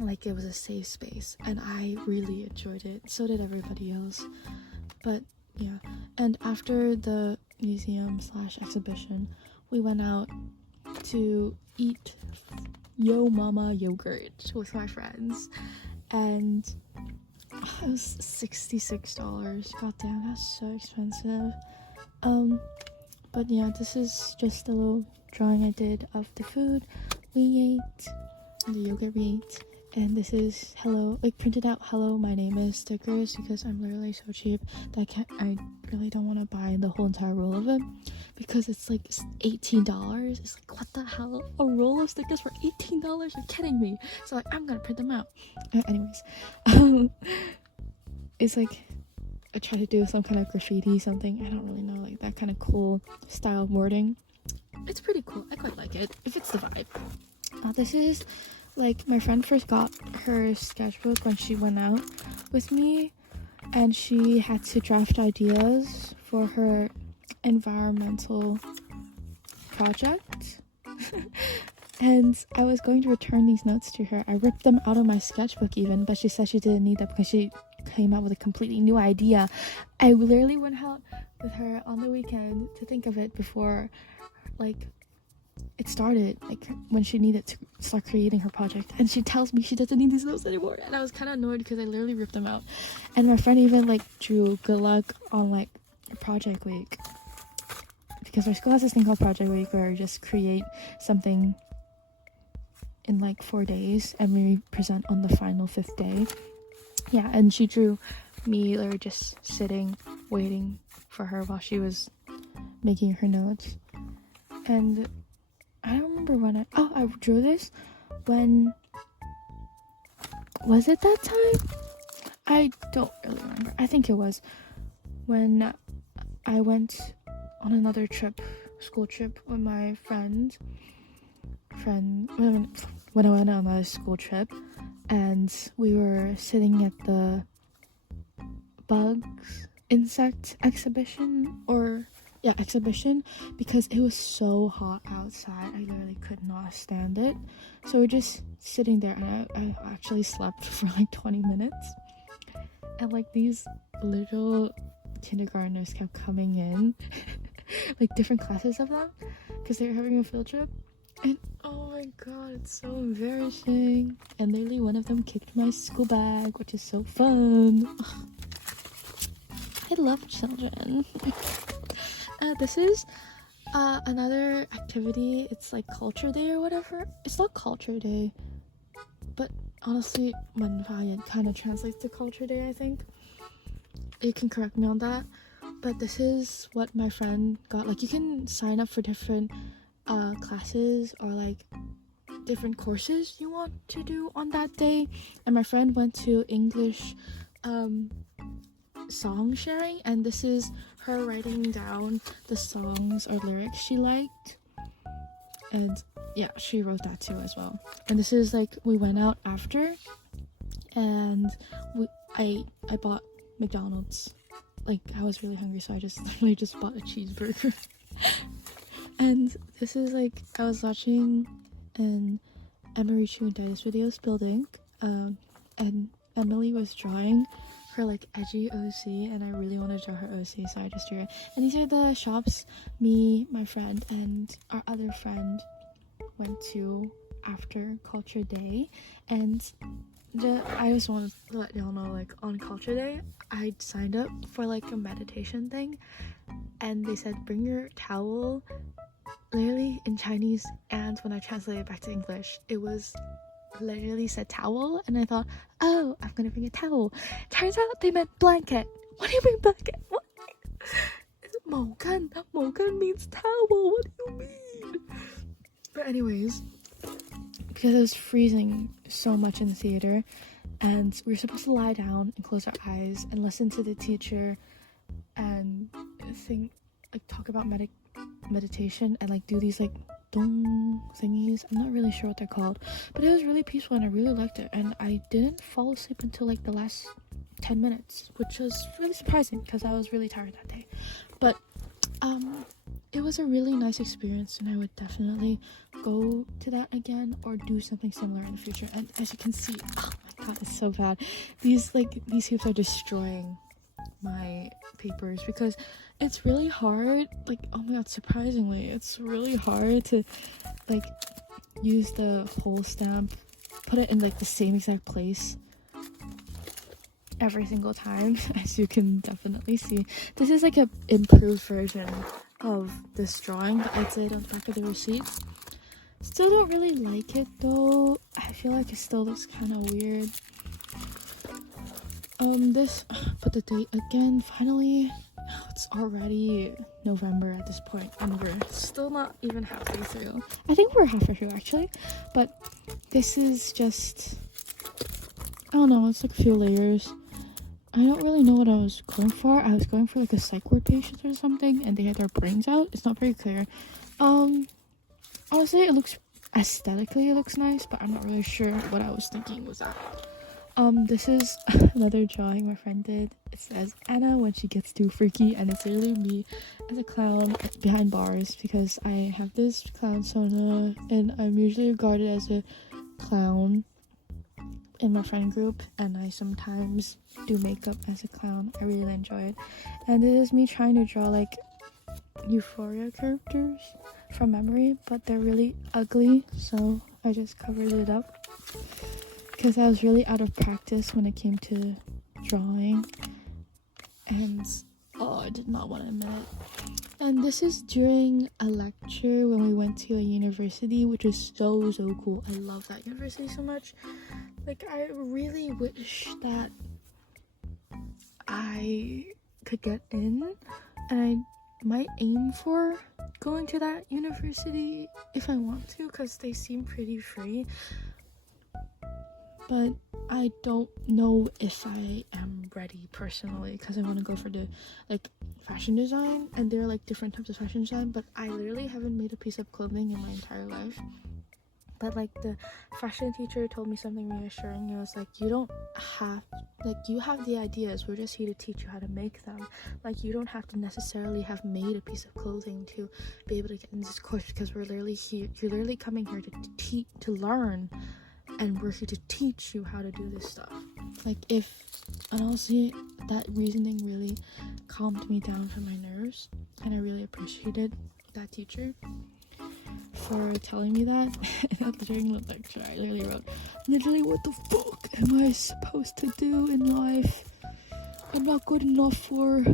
like it was a safe space. And I really enjoyed it. So did everybody else. But yeah, and after the museum / exhibition, we went out to eat Yo Mama yogurt with my friends, and it was $66. God damn, that's so expensive. But yeah, this is just a little drawing I did of the food we ate, the yogurt we ate. And this is hello, like printed out hello my name is stickers, because I'm literally so cheap that I really don't want to buy the whole entire roll of it, because it's like $18. It's like, what the hell, a roll of stickers for $18? You're kidding me. So like, I'm gonna print them out. Anyways, it's like I try to do some kind of graffiti something, I don't really know, like that kind of cool style wording. It's pretty cool, I quite like it. It fits the vibe. This is like my friend first got her sketchbook when she went out with me, and she had to draft ideas for her environmental project. And I was going to return these notes to her. I ripped them out of my sketchbook even, but she said she didn't need them because she came up with a completely new idea. I literally went out with her on the weekend to think of it before like it started, like when she needed to start creating her project, and she tells me she doesn't need these notes anymore. And I was kind of annoyed because I literally ripped them out. And my friend even like drew good luck on like project week, because our school has this thing called project week where we just create something in like 4 days and we present on the final 5th day. Yeah, and she drew me literally just sitting waiting for her while she was making her notes. And I don't remember when I drew this when, was it that time? I don't really remember. I think it was when I went on another trip, school trip with my friend when I went on a school trip, and we were sitting at the insect exhibition because it was so hot outside. I literally could not stand it. So we're just sitting there, and I actually slept for like 20 minutes. And like these little kindergartners kept coming in, like different classes of them, because they were having a field trip. And oh my god, it's so embarrassing. And literally one of them kicked my school bag, which is so fun. I love children. This is another activity. It's like culture day or whatever. It's not culture day, but honestly, it kind of translates to culture day, I think. You can correct me on that. But this is what my friend got. Like, you can sign up for different classes or like different courses you want to do on that day. And my friend went to English song sharing, and this is her writing down the songs or lyrics she liked. And yeah, she wrote that too as well. And this is like, we went out after, and I bought McDonald's. Like, I was really hungry, so I just literally just bought a cheeseburger. And this is like, I was watching an Emirichu and Dice videos building, and Emily was drawing her like edgy OC, and I really want to draw her OC, so I just drew it. And these are the shops me, my friend, and our other friend went to after Culture Day. And I just want to let y'all know, like, on Culture Day, I signed up for like a meditation thing, and they said bring your towel, literally in Chinese, and when I translated it back to English, it was literally said towel, and I thought, oh, I'm gonna bring a towel. Turns out they meant blanket. What do you mean blanket? What? 某干means towel. What do you mean? But anyways, because it was freezing so much in the theater, and we were supposed to lie down and close our eyes and listen to the teacher and talk about meditation and like do these like dong thingies. I'm not really sure what they're called, but it was really peaceful and I really liked it, and I didn't fall asleep until like the last 10 minutes, which was really surprising because I was really tired that day. But it was a really nice experience, and I would definitely go to that again or do something similar in the future. And as you can see, oh my god, it's so bad. These hoops are destroying my papers because it's really hard, like, oh my god, surprisingly it's really hard to like use the whole stamp, put it in like the same exact place every single time. As you can definitely see, this is like a improved version of this drawing that I did on the back of the receipt. Still don't really like it though. I feel like it still looks kind of weird. Put the date again. Finally, it's already November at this point, and we're still not even halfway through. I think we're halfway through actually, but this is just, I don't know, it's like a few layers. I don't really know what I was going for. I was going for like a psych ward patient or something, and they had their brains out. It's not very clear. Honestly, it looks aesthetically, it looks nice, but I'm not really sure what I was thinking was that. This is another drawing my friend did. It says Anna when she gets too freaky, and it's literally me as a clown behind bars because I have this clown persona, and I'm usually regarded as a clown in my friend group, and I sometimes do makeup as a clown. I really enjoy it. And it is me trying to draw like Euphoria characters from memory, but they're really ugly, so I just covered it up because I was really out of practice when it came to drawing, and I did not want to admit it. And this is during a lecture when we went to a university, which is so cool. I love that university so much. Like, I really wish that I could get in, and I might aim for going to that university if I want to, because they seem pretty free. But I don't know if I am ready personally, because I want to go for the like fashion design, and there are like different types of fashion design, but I literally haven't made a piece of clothing in my entire life. But like the fashion teacher told me something reassuring. It was like, you have the ideas, we're just here to teach you how to make them. Like, you don't have to necessarily have made a piece of clothing to be able to get in this course, because you're literally coming here to learn, and we're here to teach you how to do this stuff. Like, and honestly, that reasoning really calmed me down from my nerves, and I really appreciated that teacher for telling me that. During the lecture, I literally wrote, what the fuck am I supposed to do in life? I'm not good enough for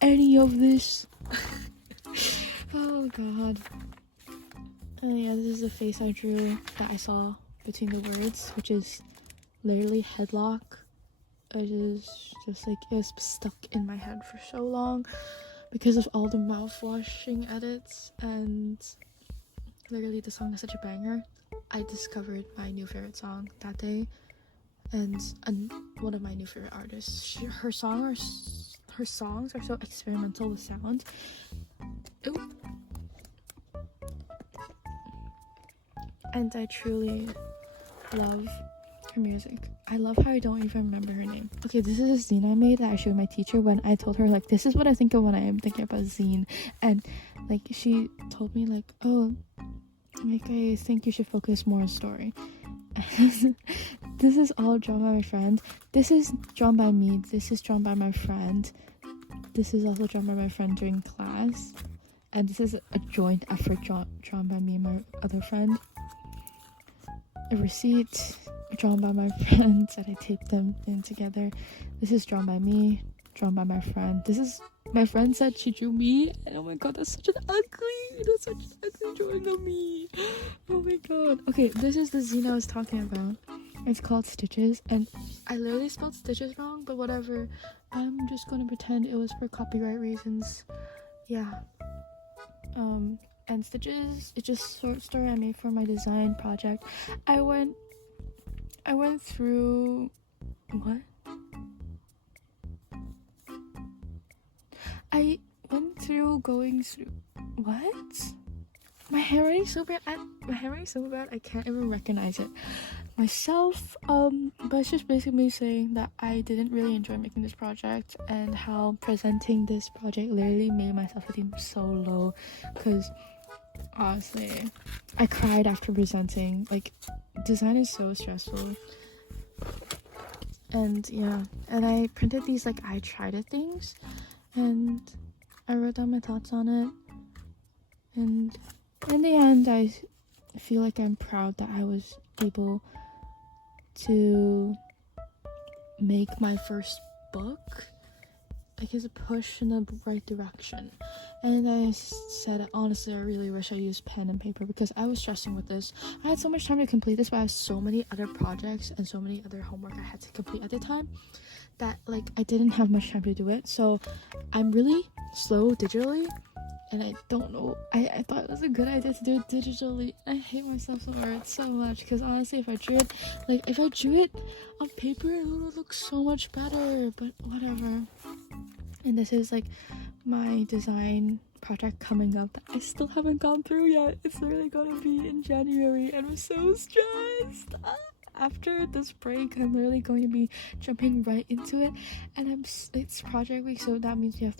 any of this. Oh god. Yeah, this is the face I drew that I saw between the words, which is literally headlock. It is just like, it was stuck in my head for so long because of all the mouthwashing edits, and literally the song is such a banger. I discovered my new favorite song that day, and one of my new favorite artists. Her songs are so experimental with sound. Ooh. And I truly love her music. I love how I don't even remember her name. Okay, this is a zine I made that I showed my teacher when I told her, like, this is what I think of when I am thinking about zine. And like, she told me like, oh, like, I think you should focus more on story. This is all drawn by my friend. This is drawn by me. This is drawn by my friend. This is also drawn by my friend during class. And this is a joint effort drawn by me and my other friend. A receipt drawn by my friends that I taped them in together. This is drawn by me, drawn by my friend. This is, my friend said she drew me, and oh my god, that's such an ugly drawing of me. Oh my god. Okay, this is the zine I was talking about. It's called Stitches, and I literally spelled stitches wrong, but whatever. I'm just gonna pretend it was for copyright reasons. Yeah. And Stitches, it's just short story I made for my design project. I went through what? I went through going through what? My handwriting's so bad. I can't even recognize it myself. But it's just basically saying that I didn't really enjoy making this project, and how presenting this project literally made my self-esteem so low, because honestly I cried after presenting. Like, design is so stressful. And yeah, and I printed these like I tried it things, and I wrote down my thoughts on it, and in the end I feel like I'm proud that I was able to make my first book. Like, it's a push in the right direction. And I said, honestly, I really wish I used pen and paper, because I was stressing with this. I had so much time to complete this, but I have so many other projects and so many other homework I had to complete at the time that, like, I didn't have much time to do it. So I'm really slow digitally, and I don't know, I thought it was a good idea to do it digitally. I hate myself so much, because honestly, if I drew it on paper, it would look so much better, but whatever. And this is like my design project coming up that I still haven't gone through yet. It's literally gonna be in January, and I'm so stressed. After this break, I'm literally going to be jumping right into it, and it's project week, so that means you have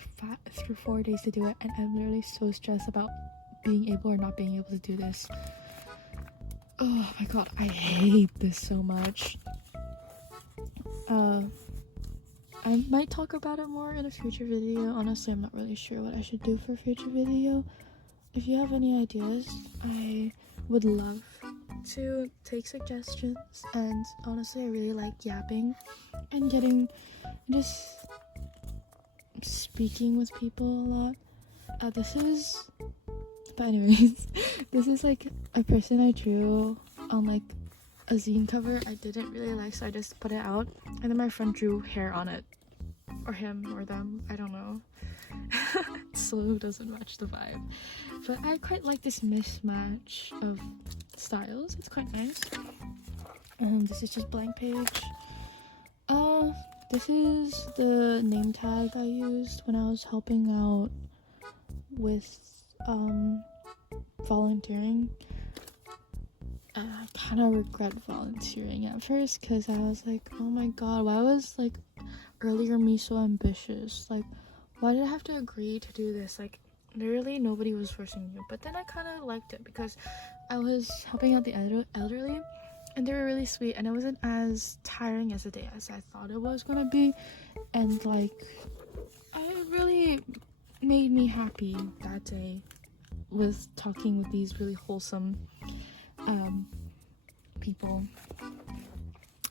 4 days to do it, and I'm literally so stressed about being able or not being able to do this. Oh my god, I hate this so much. I might talk about it more in a future video. Honestly, I'm not really sure what I should do for a future video. If you have any ideas, I would love to take suggestions. And honestly, I really like yapping and just speaking with people a lot. But anyways, this is like a person I drew on like a zine cover I didn't really like, so I just put it out, and then my friend drew hair on it, or him or them, I don't know. So it doesn't match the vibe, but I quite like this mismatch of styles. It's quite nice. And this is just blank page. This is the name tag I used when I was helping out with volunteering. And I kind of regret volunteering at first, because I was like, oh my god, why was like earlier me so ambitious? Like, why did I have to agree to do this? Like, literally nobody was forcing you. But then I kind of liked it, because I was helping out the elderly, and they were really sweet, and it wasn't as tiring as a day as I thought it was gonna be. And like, it really made me happy that day with talking with these really wholesome people.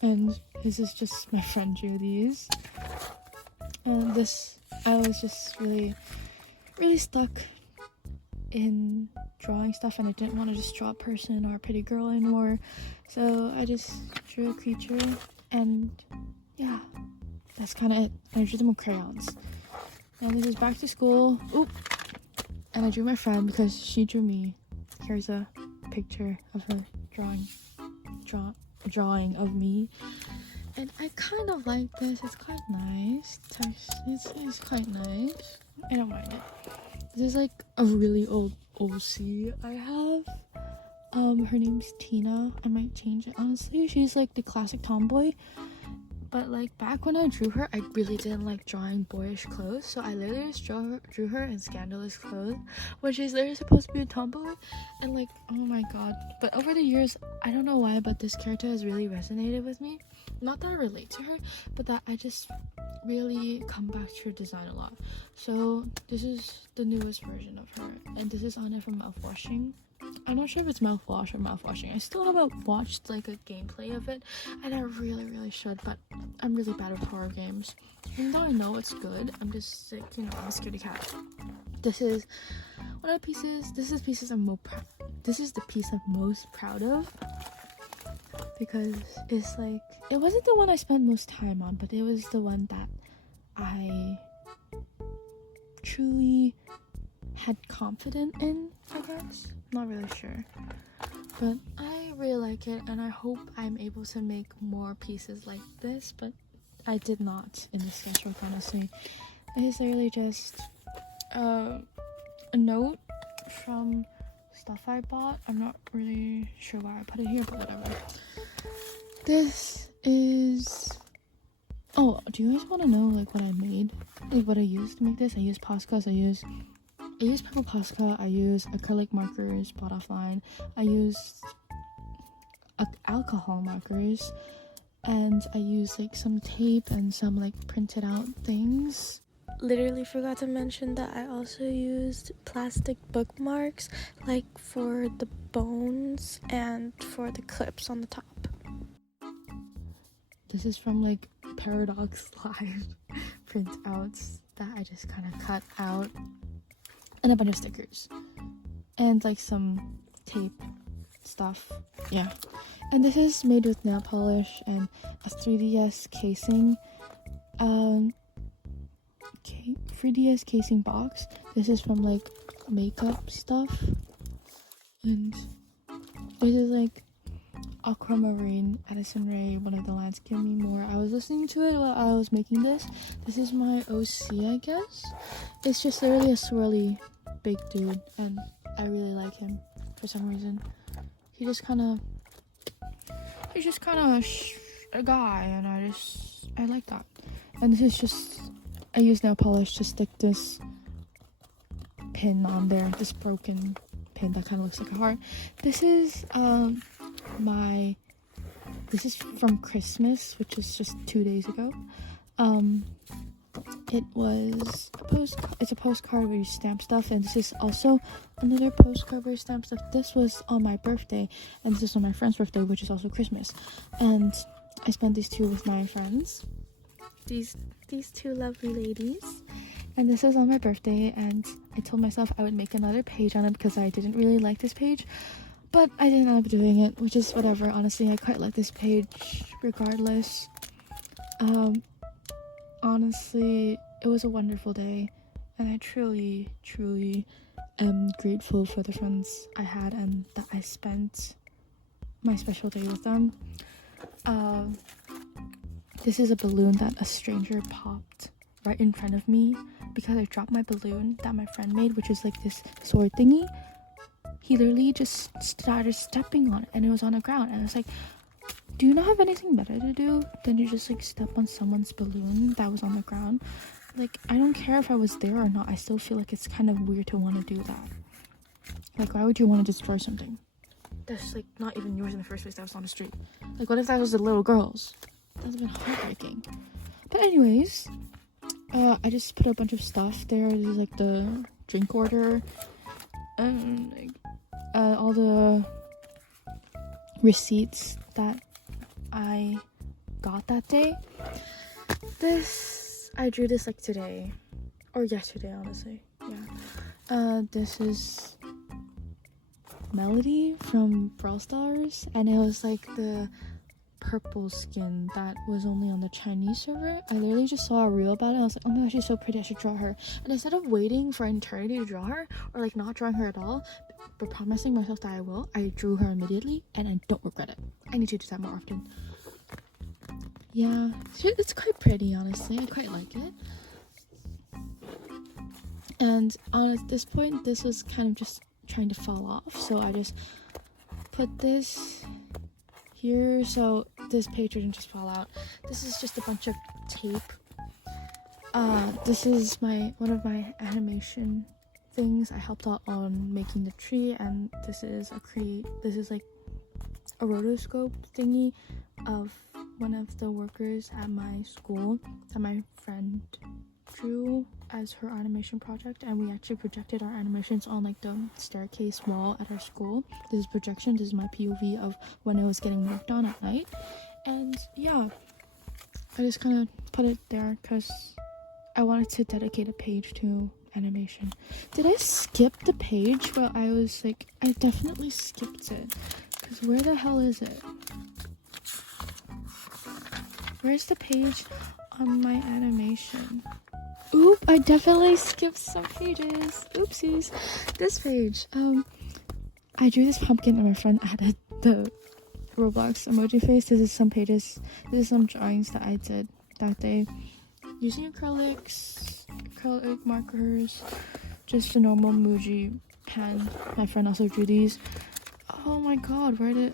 And this is just my friend drew these, and I was just really stuck in drawing stuff, and I didn't want to just draw a person or a pretty girl anymore, so I just drew a creature. And yeah, that's kind of it. I drew them with crayons. And this is back to school. Oop. And I drew my friend because she drew me. Here's a picture of her drawing of me, and I kind of like this. It's quite nice. It's quite nice. I don't mind it. This is like a really old OC I have. Her name's Tina. I might change it, honestly. She's like the classic tomboy, but like back when I drew her, I really didn't like drawing boyish clothes, so I literally just drew her in scandalous clothes, which is literally supposed to be a tomboy. And like, oh my god. But over the years, I don't know why, but this character has really resonated with me. Not that I relate to her, but that I just really come back to her design a lot. So this is the newest version of her, and this is on it from mouthwashing. I'm not sure if it's mouthwash or mouthwashing. I still haven't watched like a gameplay of it, and I really should, but I'm really bad with horror games. Even though I know it's good, I'm just like, I'm a scaredy cat. This is one of the pieces. This is the piece I'm most proud of. because it's like, it wasn't the one I spent most time on, but it was the one that I truly had confidence in, I guess. Not really sure, but I really like it, and I hope I'm able to make more pieces like this, but I did not in the sketchbook, honestly. It's literally just a note from stuff I bought. I'm not really sure why I put it here, but whatever. This is... Oh, do you guys want to know like what I made? Like what I used to make this? I used Poscas, I used purple Posca, I used acrylic markers bought offline, I used alcohol markers, and I used like some tape and some like printed out things. Literally forgot to mention that I also used plastic bookmarks, like for the bones and for the clips on the top. This is from like Paradox Live printouts that I just kind of cut out, and a bunch of stickers and like some tape stuff. Yeah, and this is made with nail polish and a 3DS casing. 3DS casing box. This is from like makeup stuff, and this is like Aquamarine, Addison Rae, One of the Lands Give Me More. I was listening to it while I was making this. This is my OC, I guess. It's just literally a swirly big dude, and I really like him for some reason. He's just kind of a guy, and I like that. And this is just, I use nail polish to stick this pin on there, this broken pin that kind of looks like a heart. This is this is from Christmas, which is just 2 days ago. It was it's a postcard where you stamp stuff, and this is also another postcard where you stamp stuff. This was on my birthday, and this is on my friend's birthday, which is also Christmas, and I spent these two with my friends, these two lovely ladies. And this is on my birthday, and I told myself I would make another page on it because I didn't really like this page, but I didn't end up doing it, which is whatever. Honestly, I quite like this page regardless. Honestly, it was a wonderful day, and I truly am grateful for the friends I had and that I spent my special day with them. This is a balloon that a stranger popped right in front of me because I dropped my balloon that my friend made, which is like this sword thingy. He literally just started stepping on it, and it was on the ground, and I was like, do you not have anything better to do than to just like step on someone's balloon that was on the ground? Like, I don't care if I was there or not, I still feel like it's kind of weird to want to do that. Like, why would you want to destroy something that's like not even yours in the first place, that was on the street? Like, what if that was the little girl's? That would have been heartbreaking. But anyways, I just put a bunch of stuff there. This is like the drink order and like, all the receipts that I got that day. I drew this like today or yesterday, honestly. Yeah. This is Melody from Brawl Stars, and it was like the purple skin that was only on the Chinese server. I literally just saw a reel about it. I was like, oh my gosh, she's so pretty, I should draw her. And instead of waiting for an eternity to draw her, or like not drawing her at all, but promising myself that I will, I drew her immediately, and I don't regret it. I need to do that more often. Yeah, it's quite pretty, honestly. I quite like it. And at this point, this was kind of just trying to fall off, so I just put this here so this page didn't just fall out. This is just a bunch of tape. This is one of my animation things. I helped out on making the tree, and this is like a rotoscope thingy of one of the workers at my school that my friend drew as her animation project, and we actually projected our animations on like the staircase wall at our school. This is projection. This is my POV of when it was getting worked on at night. And yeah, I just kind of put it there because I wanted to dedicate a page to animation. Did I skip the page? Well, I definitely skipped it, because where the hell is it? Where's the page on my animation? Oop, I definitely skipped some pages. Oopsies. This page. I drew this pumpkin and my friend added the Roblox emoji face. This is some pages. This is some drawings that I did that day using acrylic markers, just a normal Muji pen. My friend also drew these. Oh my god, where did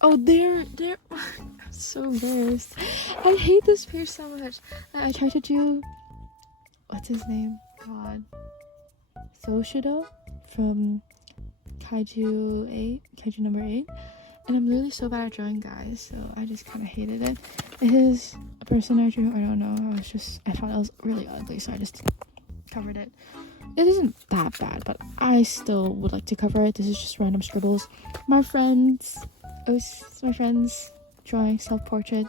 oh, there I'm so embarrassed. I hate this page so much. I tried to do, what's his name, god, Soshido from kaiju number 8, and I'm really so bad at drawing guys, so I just kind of hated it. It is a person I drew. I don't know, I thought it was really ugly, so I just covered it. It isn't that bad, but I still would like to cover it. This is just random scribbles. My friend's drawing self-portrait,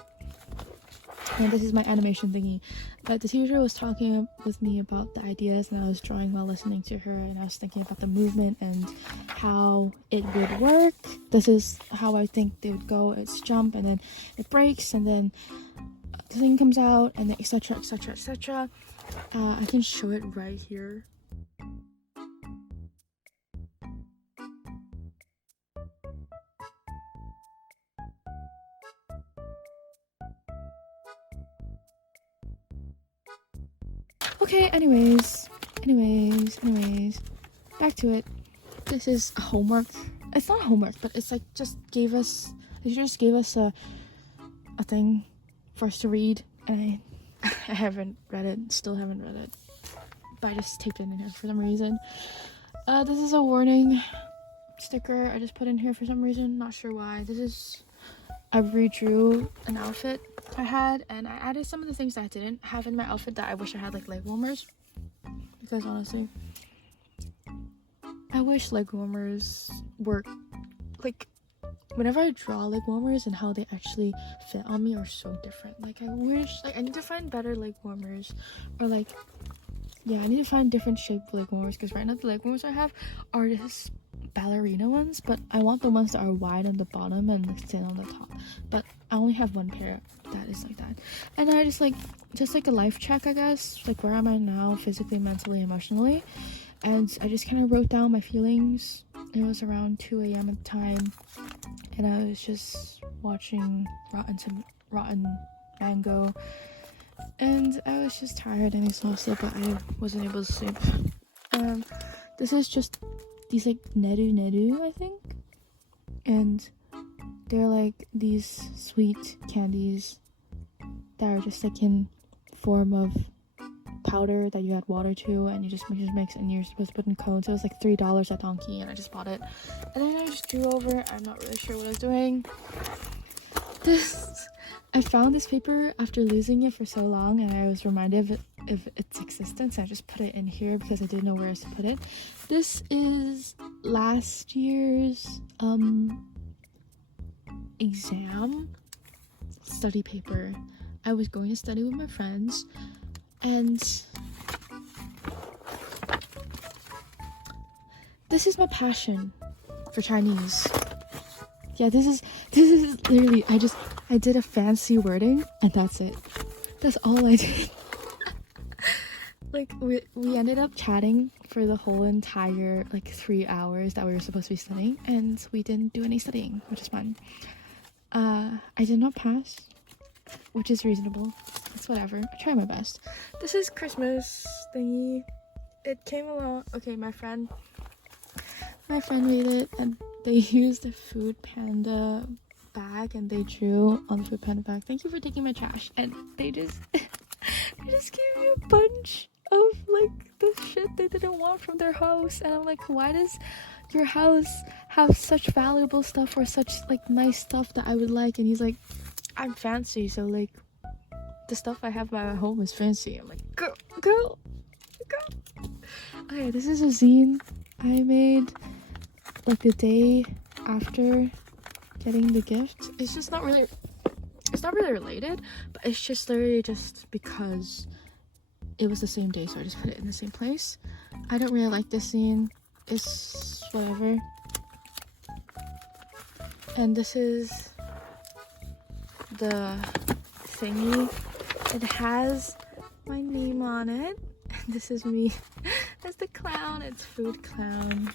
and this is my animation thingy. But the teacher was talking with me about the ideas, and I was drawing while listening to her, and I was thinking about the movement and how it would work. This is how I think they would go. It's jump, and then it breaks, and then the thing comes out, and then etc, etc, etc. I can show it right here. Okay, anyways, back to it. This is a homework. It's not homework, but it's like they just gave us a thing for us to read, and I haven't read it, still haven't read it, but I just taped it in here for some reason. This is a warning sticker I just put in here for some reason, not sure why. I redrew an outfit I had, and I added some of the things that I didn't have in my outfit that I wish I had, like leg warmers, because honestly I wish leg warmers work. Like, whenever I draw leg warmers and how they actually fit on me are so different. Like, I wish, like, I need to find better leg warmers, or like, yeah, I need to find different shaped leg warmers, because right now the leg warmers I have are just ballerina ones, but I want the ones that are wide on the bottom and like thin on the top. But I only have one pair that is like that, and I just like a life check, I guess, like where am I now physically, mentally, emotionally, and I just kind of wrote down my feelings. It was around 2 a.m. at the time, and I was just watching Rotten Mango, and I was just tired and exhausted, but I wasn't able to sleep. This is just these like neru, I think, and they're like these sweet candies that are just like in form of powder that you add water to, and you just mix, and you're supposed to put in cones. It was like $3 at Donkey, and I just bought it, and then I just drew over. I'm not really sure what I was doing. I found this paper after losing it for so long, and I was reminded of its existence. I just put it in here because I didn't know where else to put it. This is last year's exam study paper. I was going to study with my friends, and this is my passion for Chinese. Yeah, this is literally, I did a fancy wording, and that's it. That's all I did. Like, we ended up chatting for the whole entire like 3 hours that we were supposed to be studying, and we didn't do any studying, which is fun. I did not pass, which is reasonable. It's whatever. I try my best. This is Christmas thingy. It came along. Okay, my friend made it, and they used a Food Panda bag, and they drew on the Food Panda bag, "Thank you for taking my trash," and they just gave me a bunch of like the shit they didn't want from their house, and I'm like, why does your house have such valuable stuff or such like nice stuff that I would like? And he's like, I'm fancy, so like the stuff I have at home is fancy. I'm like, girl. Okay, this is a zine I made like the day after getting the gift. It's not really related, but it's just literally just because it was the same day, so I just put it in the same place. I don't really like this scene. It's whatever. And this is the thingy. It has my name on it. This is me as the clown. It's Food Clown.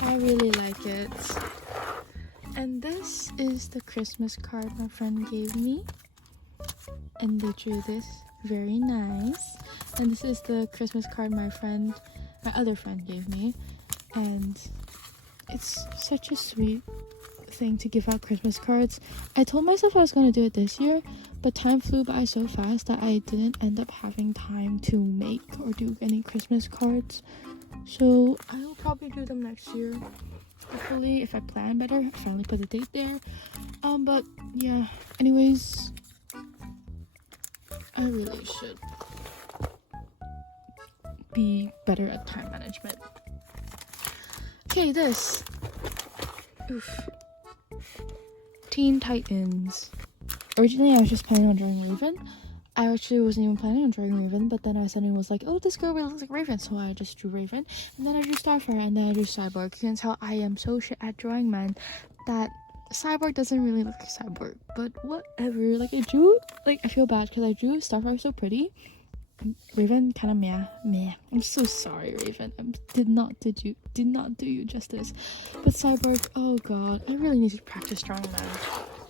I really like it. And this is the Christmas card my friend gave me. And they drew this. Very nice. And this is the Christmas card my other friend gave me. And it's such a sweet thing to give out Christmas cards. I told myself I was going to do it this year, but time flew by so fast that I didn't end up having time to make or do any Christmas cards. So I will probably do them next year. Hopefully, if I plan better, I finally put the date there. But yeah, anyways, I really should be better at time management. Okay, this. Oof. Teen Titans. Originally, I was just planning on drawing Raven. I actually wasn't even planning on drawing Raven, but then I suddenly was like, oh, this girl really looks like Raven, so I just drew Raven. And then I drew Starfire, and then I drew Cyborg. You can tell I am so shit at drawing, man, that Cyborg doesn't really look like Cyborg, but whatever. Like, I feel bad because I drew Starfire so pretty. Raven kind of meh. I'm so sorry, Raven. I did not do you justice. But Cyborg, oh god, I really need to practice drawing them.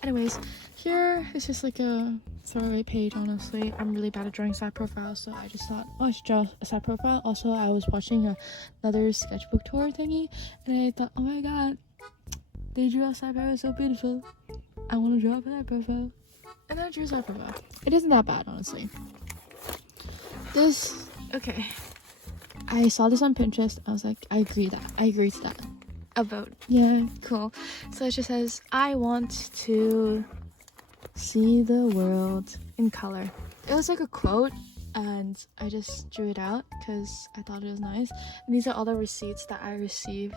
Anyways, here is just like a throwaway page, honestly. I'm really bad at drawing side profiles, so I just thought, oh, I should draw a side profile. Also, I was watching another sketchbook tour thingy, and I thought, oh my god, they drew a side profile so beautiful. I want to draw a side profile. And then I drew a side profile. It isn't that bad, honestly. Okay. I saw this on Pinterest. I was like, I agree to that. A vote. Yeah, cool. So it just says, I want to see the world in color. It was like a quote, and I just drew it out because I thought it was nice. And these are all the receipts that I received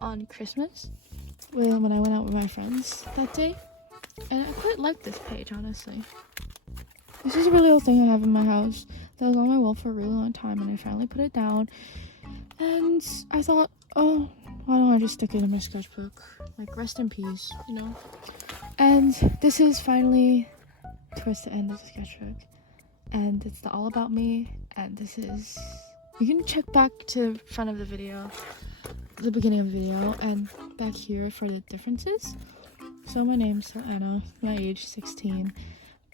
on Christmas when I went out with my friends that day. And I quite like this page, honestly. This is a really old thing I have in my house that was on my wall for a really long time, and I finally put it down. And I thought, oh, why don't I just stick it in my sketchbook? Like, rest in peace, you know? And this is finally towards the end of the sketchbook. And it's the All About Me. And this is... You can check back to the front of the video, the beginning of the video, and back here for the differences. So my name's Anna, my age 16.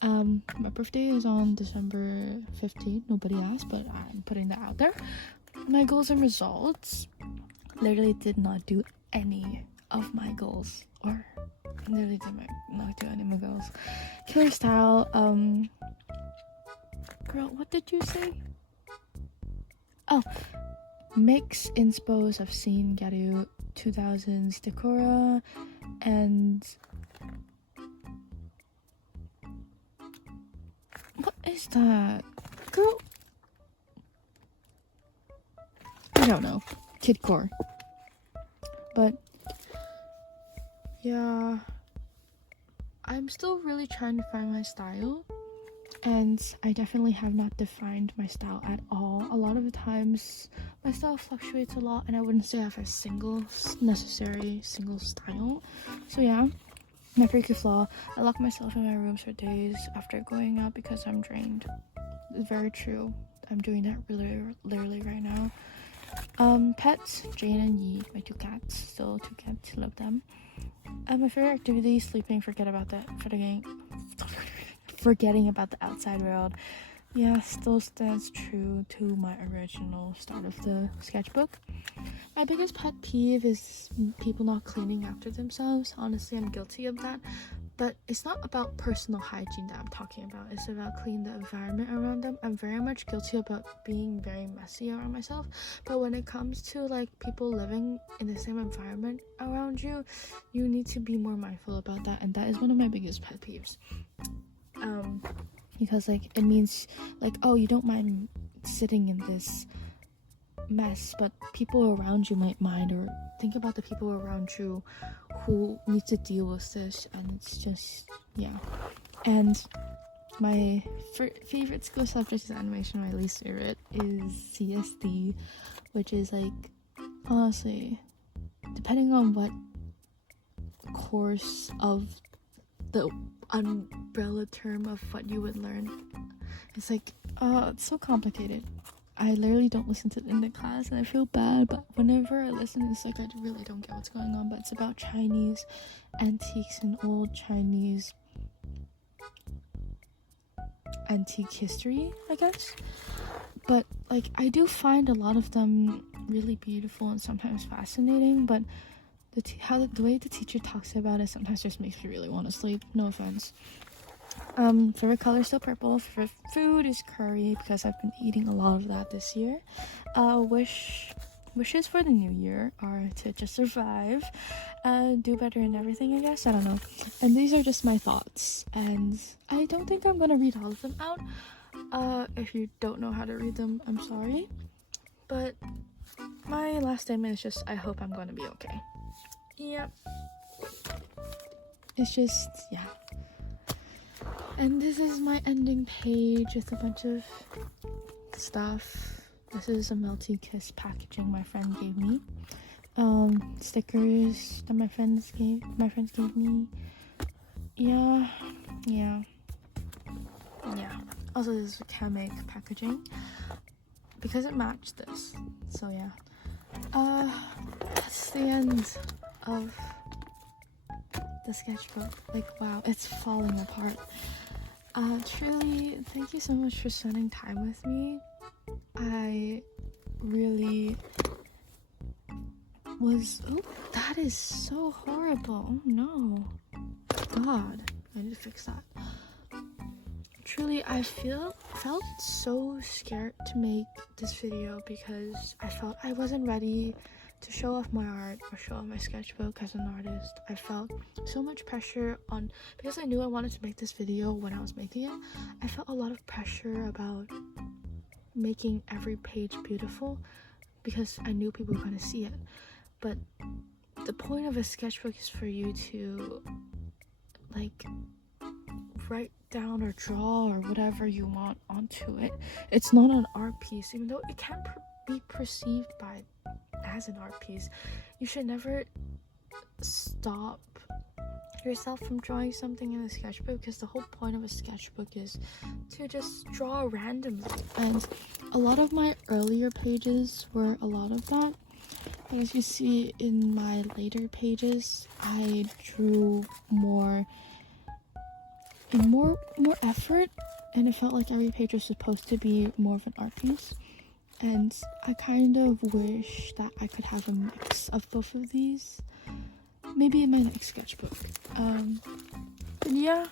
My birthday is on December 15th. Nobody asked, but I'm putting that out there. My goals and results. Literally did not do any of my goals, or literally did not do any of my goals. Killer style. Girl, what did you say? Oh, mix inspos of scene Garu 2000s Decora and what is that? Girl, I don't know. Kidcore. But yeah, I'm still really trying to find my style, and I definitely have not defined my style at all. A lot of the times my style fluctuates a lot, and I wouldn't say I have a necessary single style. So yeah, my freaky flaw, I lock myself in my rooms for days after going out because I'm drained. It's very true. I'm doing that literally right now. Pets, Jane and Yi, my two cats. Still two cats, love them. My favorite activity, sleeping, forgetting about the outside world. Yeah, still stands true to my original start of the sketchbook. My biggest pet peeve is people not cleaning after themselves. Honestly, I'm guilty of that. But it's not about personal hygiene that I'm talking about. It's about cleaning the environment around them. I'm very much guilty about being very messy around myself. But when it comes to like people living in the same environment around you, you need to be more mindful about that. And that is one of my biggest pet peeves. Because like it means like, oh, you don't mind sitting in this mess, but people around you might mind, or think about the people around you who need to deal with this. And it's just, yeah. And my favorite school subject is animation. My least favorite is CSD, which is like, honestly, depending on what course of umbrella term of what you would learn. It's like, it's so complicated. I literally don't listen to it in the class, and I feel bad, but whenever I listen, it's like I really don't get what's going on. But it's about Chinese antiques and old Chinese antique history, I guess. But like, I do find a lot of them really beautiful and sometimes fascinating, but the way the teacher talks about it sometimes just makes me really want to sleep. No offense. Favorite color is still purple. Favorite food is curry because I've been eating a lot of that this year. Wishes for the new year are to just survive, do better in everything, I guess. I don't know. And these are just my thoughts, and I don't think I'm gonna read all of them out. If you don't know how to read them, I'm sorry. But my last statement is just, I hope I'm gonna be okay. Yep. It's just, yeah. And this is my ending page with a bunch of stuff. This is a Melty Kiss packaging my friend gave me. Stickers that my friends gave me. Yeah. Also, this is a Kamek packaging because it matched this. So yeah. That's the end of the sketchbook. Like, wow, it's falling apart. Truly, thank you so much for spending time with me. I really was... Oh, that is so horrible. Oh no. God, I need to fix that. Truly, I felt so scared to make this video because I felt I wasn't ready to show off my art or show off my sketchbook as an artist. I felt so much pressure on, because I knew I wanted to make this video when I was making it. I felt a lot of pressure about making every page beautiful because I knew people were going to see it. But the point of a sketchbook is for you to like write down or draw or whatever you want onto it. It's not an art piece, even though it can be perceived as an art piece. You should never stop yourself from drawing something in a sketchbook, because the whole point of a sketchbook is to just draw randomly. And a lot of my earlier pages were a lot of that, but as you see in my later pages, I drew more effort, and it felt like every page was supposed to be more of an art piece. And I kind of wish that I could have a mix of both of these, maybe in my next sketchbook. But yeah,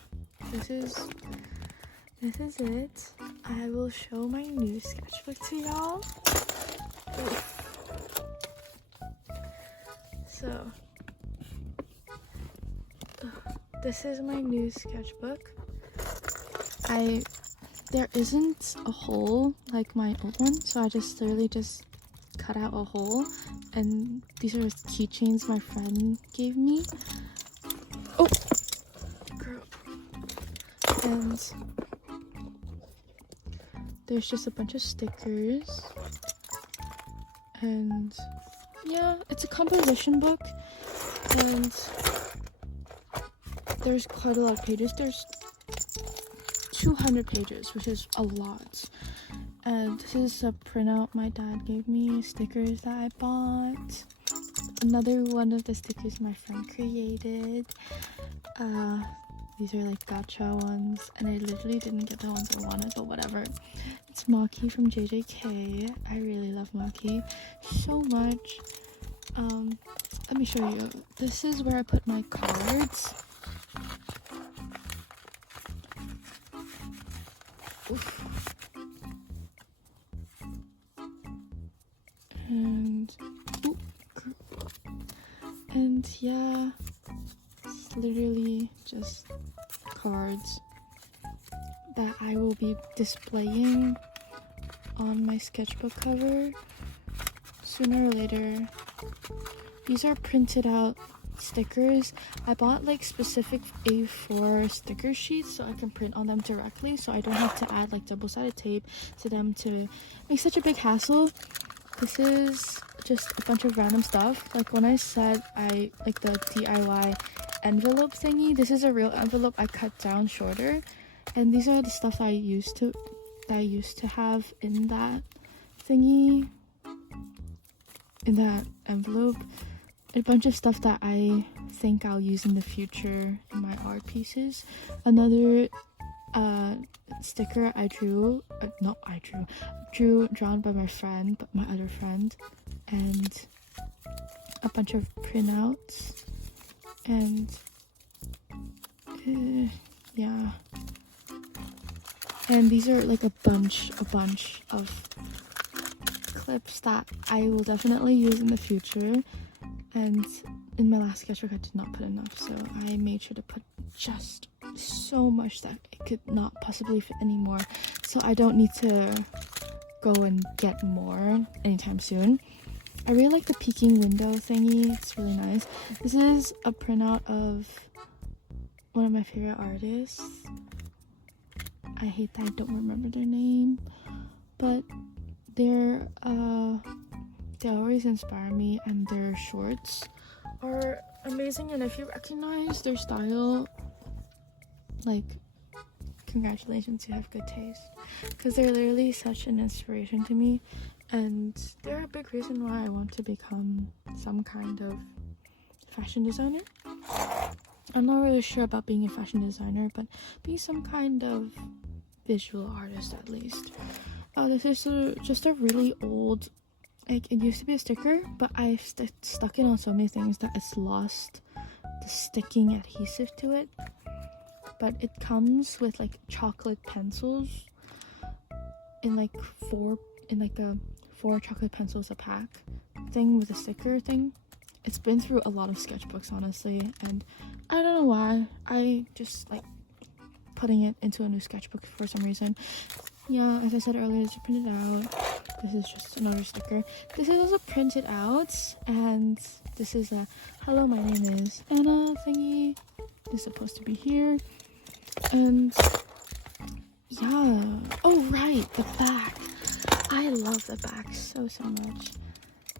this is it. I will show my new sketchbook to y'all. So, this is my new sketchbook. There isn't a hole like my old one, so I literally just cut out a hole, and these are keychains my friend gave me. Oh, girl. And there's just a bunch of stickers, and yeah, it's a composition book, and there's quite a lot of pages. There's 200 pages, which is a lot. And this is a printout my dad gave me, stickers that I bought. Another one of the stickers my friend created. These are like gacha ones, and I literally didn't get the ones I wanted, but whatever. It's Maki from JJK. I really love Maki so much. Let me show you. This is where I put my cards. Oof. And yeah, it's literally just cards that I will be displaying on my sketchbook cover sooner or later. These are printed out stickers. I bought like specific A4 sticker sheets so I can print on them directly, so I don't have to add like double-sided tape to them to make such a big hassle. This is just a bunch of random stuff. Like when I said I like the DIY envelope thingy. This is a real envelope I cut down shorter, and these are the stuff that I used to have in that thingy, in that envelope. A bunch of stuff that I think I'll use in the future in my art pieces. Another sticker I drew, drawn by my friend, but my other friend, and a bunch of printouts, and yeah, and these are like a bunch of clips that I will definitely use in the future. And in my last sketchbook I did not put enough, so I made sure to put just so much that it could not possibly fit anymore, so I don't need to go and get more anytime soon. I really like the peeking window thingy, it's really nice. This is a printout of one of my favorite artists. I hate that I don't remember their name, but they always inspire me, and their shorts are amazing, and if you recognize their style, like, congratulations, you have good taste, because they're literally such an inspiration to me, and they're a big reason why I want to become some kind of fashion designer. I'm not really sure about being a fashion designer, but be some kind of visual artist at least. This is just a really old, like, it used to be a sticker, but I've stuck it on so many things that it's lost the sticking adhesive to it. But it comes with like chocolate pencils in like four chocolate pencils a pack thing with a sticker thing. It's been through a lot of sketchbooks, honestly, and I don't know why. I just like putting it into a new sketchbook for some reason. Yeah, as I said earlier, it's printed out. This is just another sticker. This is also printed out, and this is a hello, my name is Anna thingy. It's supposed to be here. And yeah, oh right, the back. I love the back so much.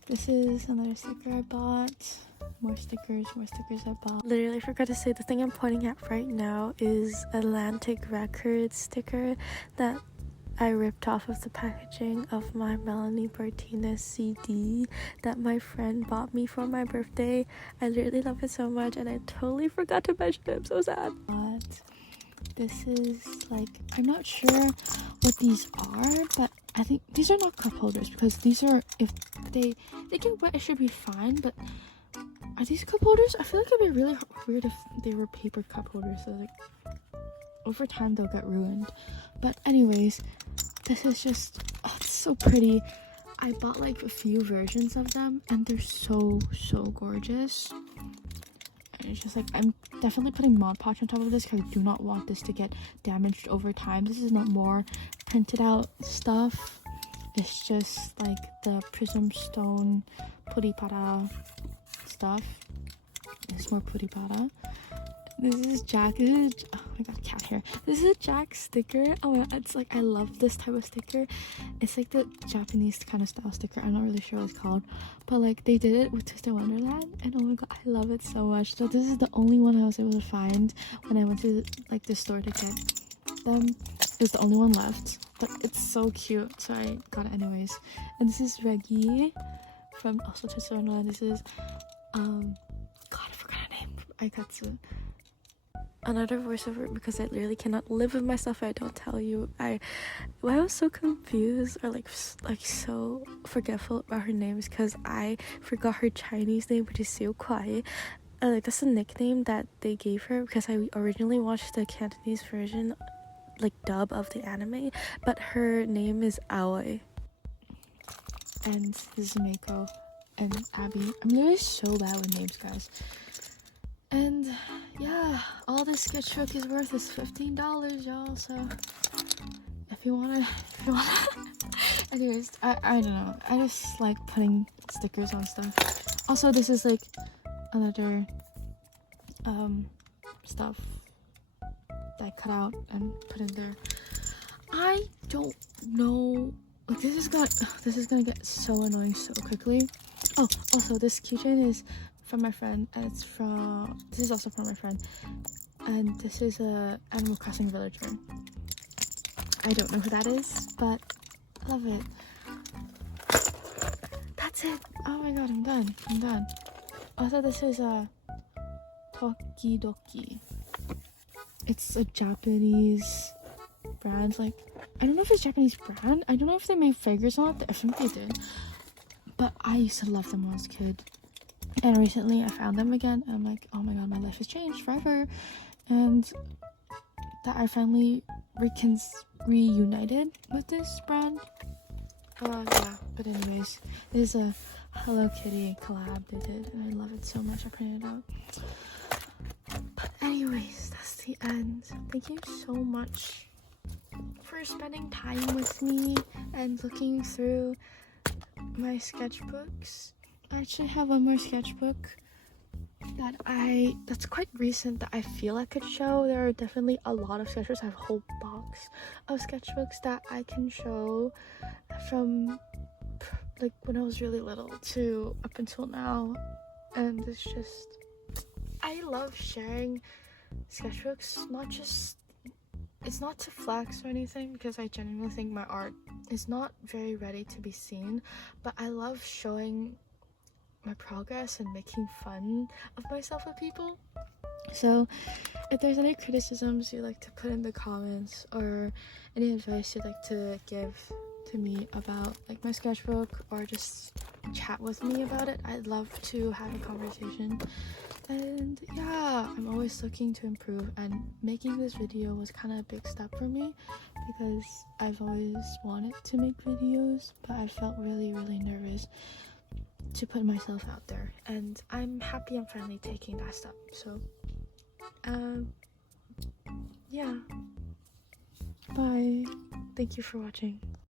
This is another sticker I bought. More stickers I bought. Literally forgot to say, the thing I'm pointing at right now is Atlantic Records sticker that I ripped off of the packaging of my Melanie Martinez CD that my friend bought me for my birthday. I literally love it so much, and I totally forgot to mention it. I'm so sad. But this is like, I'm not sure what these are, but I think these are not cup holders, because these are, if they get wet, it should be fine. But are these cup holders? I feel like it'd be really weird if they were paper cup holders, so like over time they'll get ruined. But anyways, this is just, oh, it's so pretty. I bought like a few versions of them, and they're so gorgeous. And it's just like, I'm definitely putting Mod Podge on top of this because I do not want this to get damaged over time. This is not more printed out stuff. It's just like the Prism Stone Puri-para stuff. It's more Puri-para. This is Jack. Oh my god, cat hair. This is a Jack sticker. Oh my god, it's like, I love this type of sticker. It's like the Japanese kind of style sticker. I'm not really sure what it's called, but like they did it with Twisted Wonderland, and oh my god, I love it so much. So this is the only one I was able to find when I went to like the store to get them. It was the only one left, but it's so cute, so I got it anyways. And this is Reggie from also Twisted Wonderland. This is god, I forgot her name. Aikatsu. Another voiceover, because I literally cannot live with myself if I don't tell you. I was so confused, or like so forgetful about her name, is because I forgot her Chinese name, which is Siu Kuai. Like, that's a nickname that they gave her because I originally watched the Cantonese version, like dub of the anime, but her name is Aoi. And this is Mako and Abby. I'm literally so bad with names, guys. And yeah, all this sketchbook is worth is $15, y'all. So if you wanna anyways, I don't know, I just like putting stickers on stuff. Also, this is like another stuff that I cut out and put in there. I don't know, like, this is gonna get so annoying so quickly. Oh, also, this keychain is from my friend, and this is also from my friend, and this is a Animal Crossing villager. I don't know who that is, but I love it. That's it. Oh my god, I'm done. Also, this is a Tokidoki. It's a Japanese brand. Like, I don't know if it's a Japanese brand. I don't know if they made figures on it. I think they did. But I used to love them when I was a kid. And recently I found them again. And I'm like, oh my god, my life has changed forever. And that I finally reunited with this brand. Yeah, but anyways, this is a Hello Kitty collab they did, and I love it so much. I printed it out. But anyways, that's the end. Thank you so much for spending time with me and looking through my sketchbooks. I actually have one more sketchbook that's quite recent that I feel I could show. There are definitely a lot of sketchbooks. I have a whole box of sketchbooks that I can show from like when I was really little to up until now, and I love sharing sketchbooks. It's not to flex or anything, because I genuinely think my art is not very ready to be seen, but I love showing my progress and making fun of myself with people. So if there's any criticisms you'd like to put in the comments, or any advice you'd like to give to me about like my sketchbook, or just chat with me about it, I'd love to have a conversation. And yeah, I'm always looking to improve, and making this video was kind of a big step for me, because I've always wanted to make videos, but I felt really nervous to put myself out there, and I'm happy I'm finally taking that step. So yeah, bye. Thank you for watching.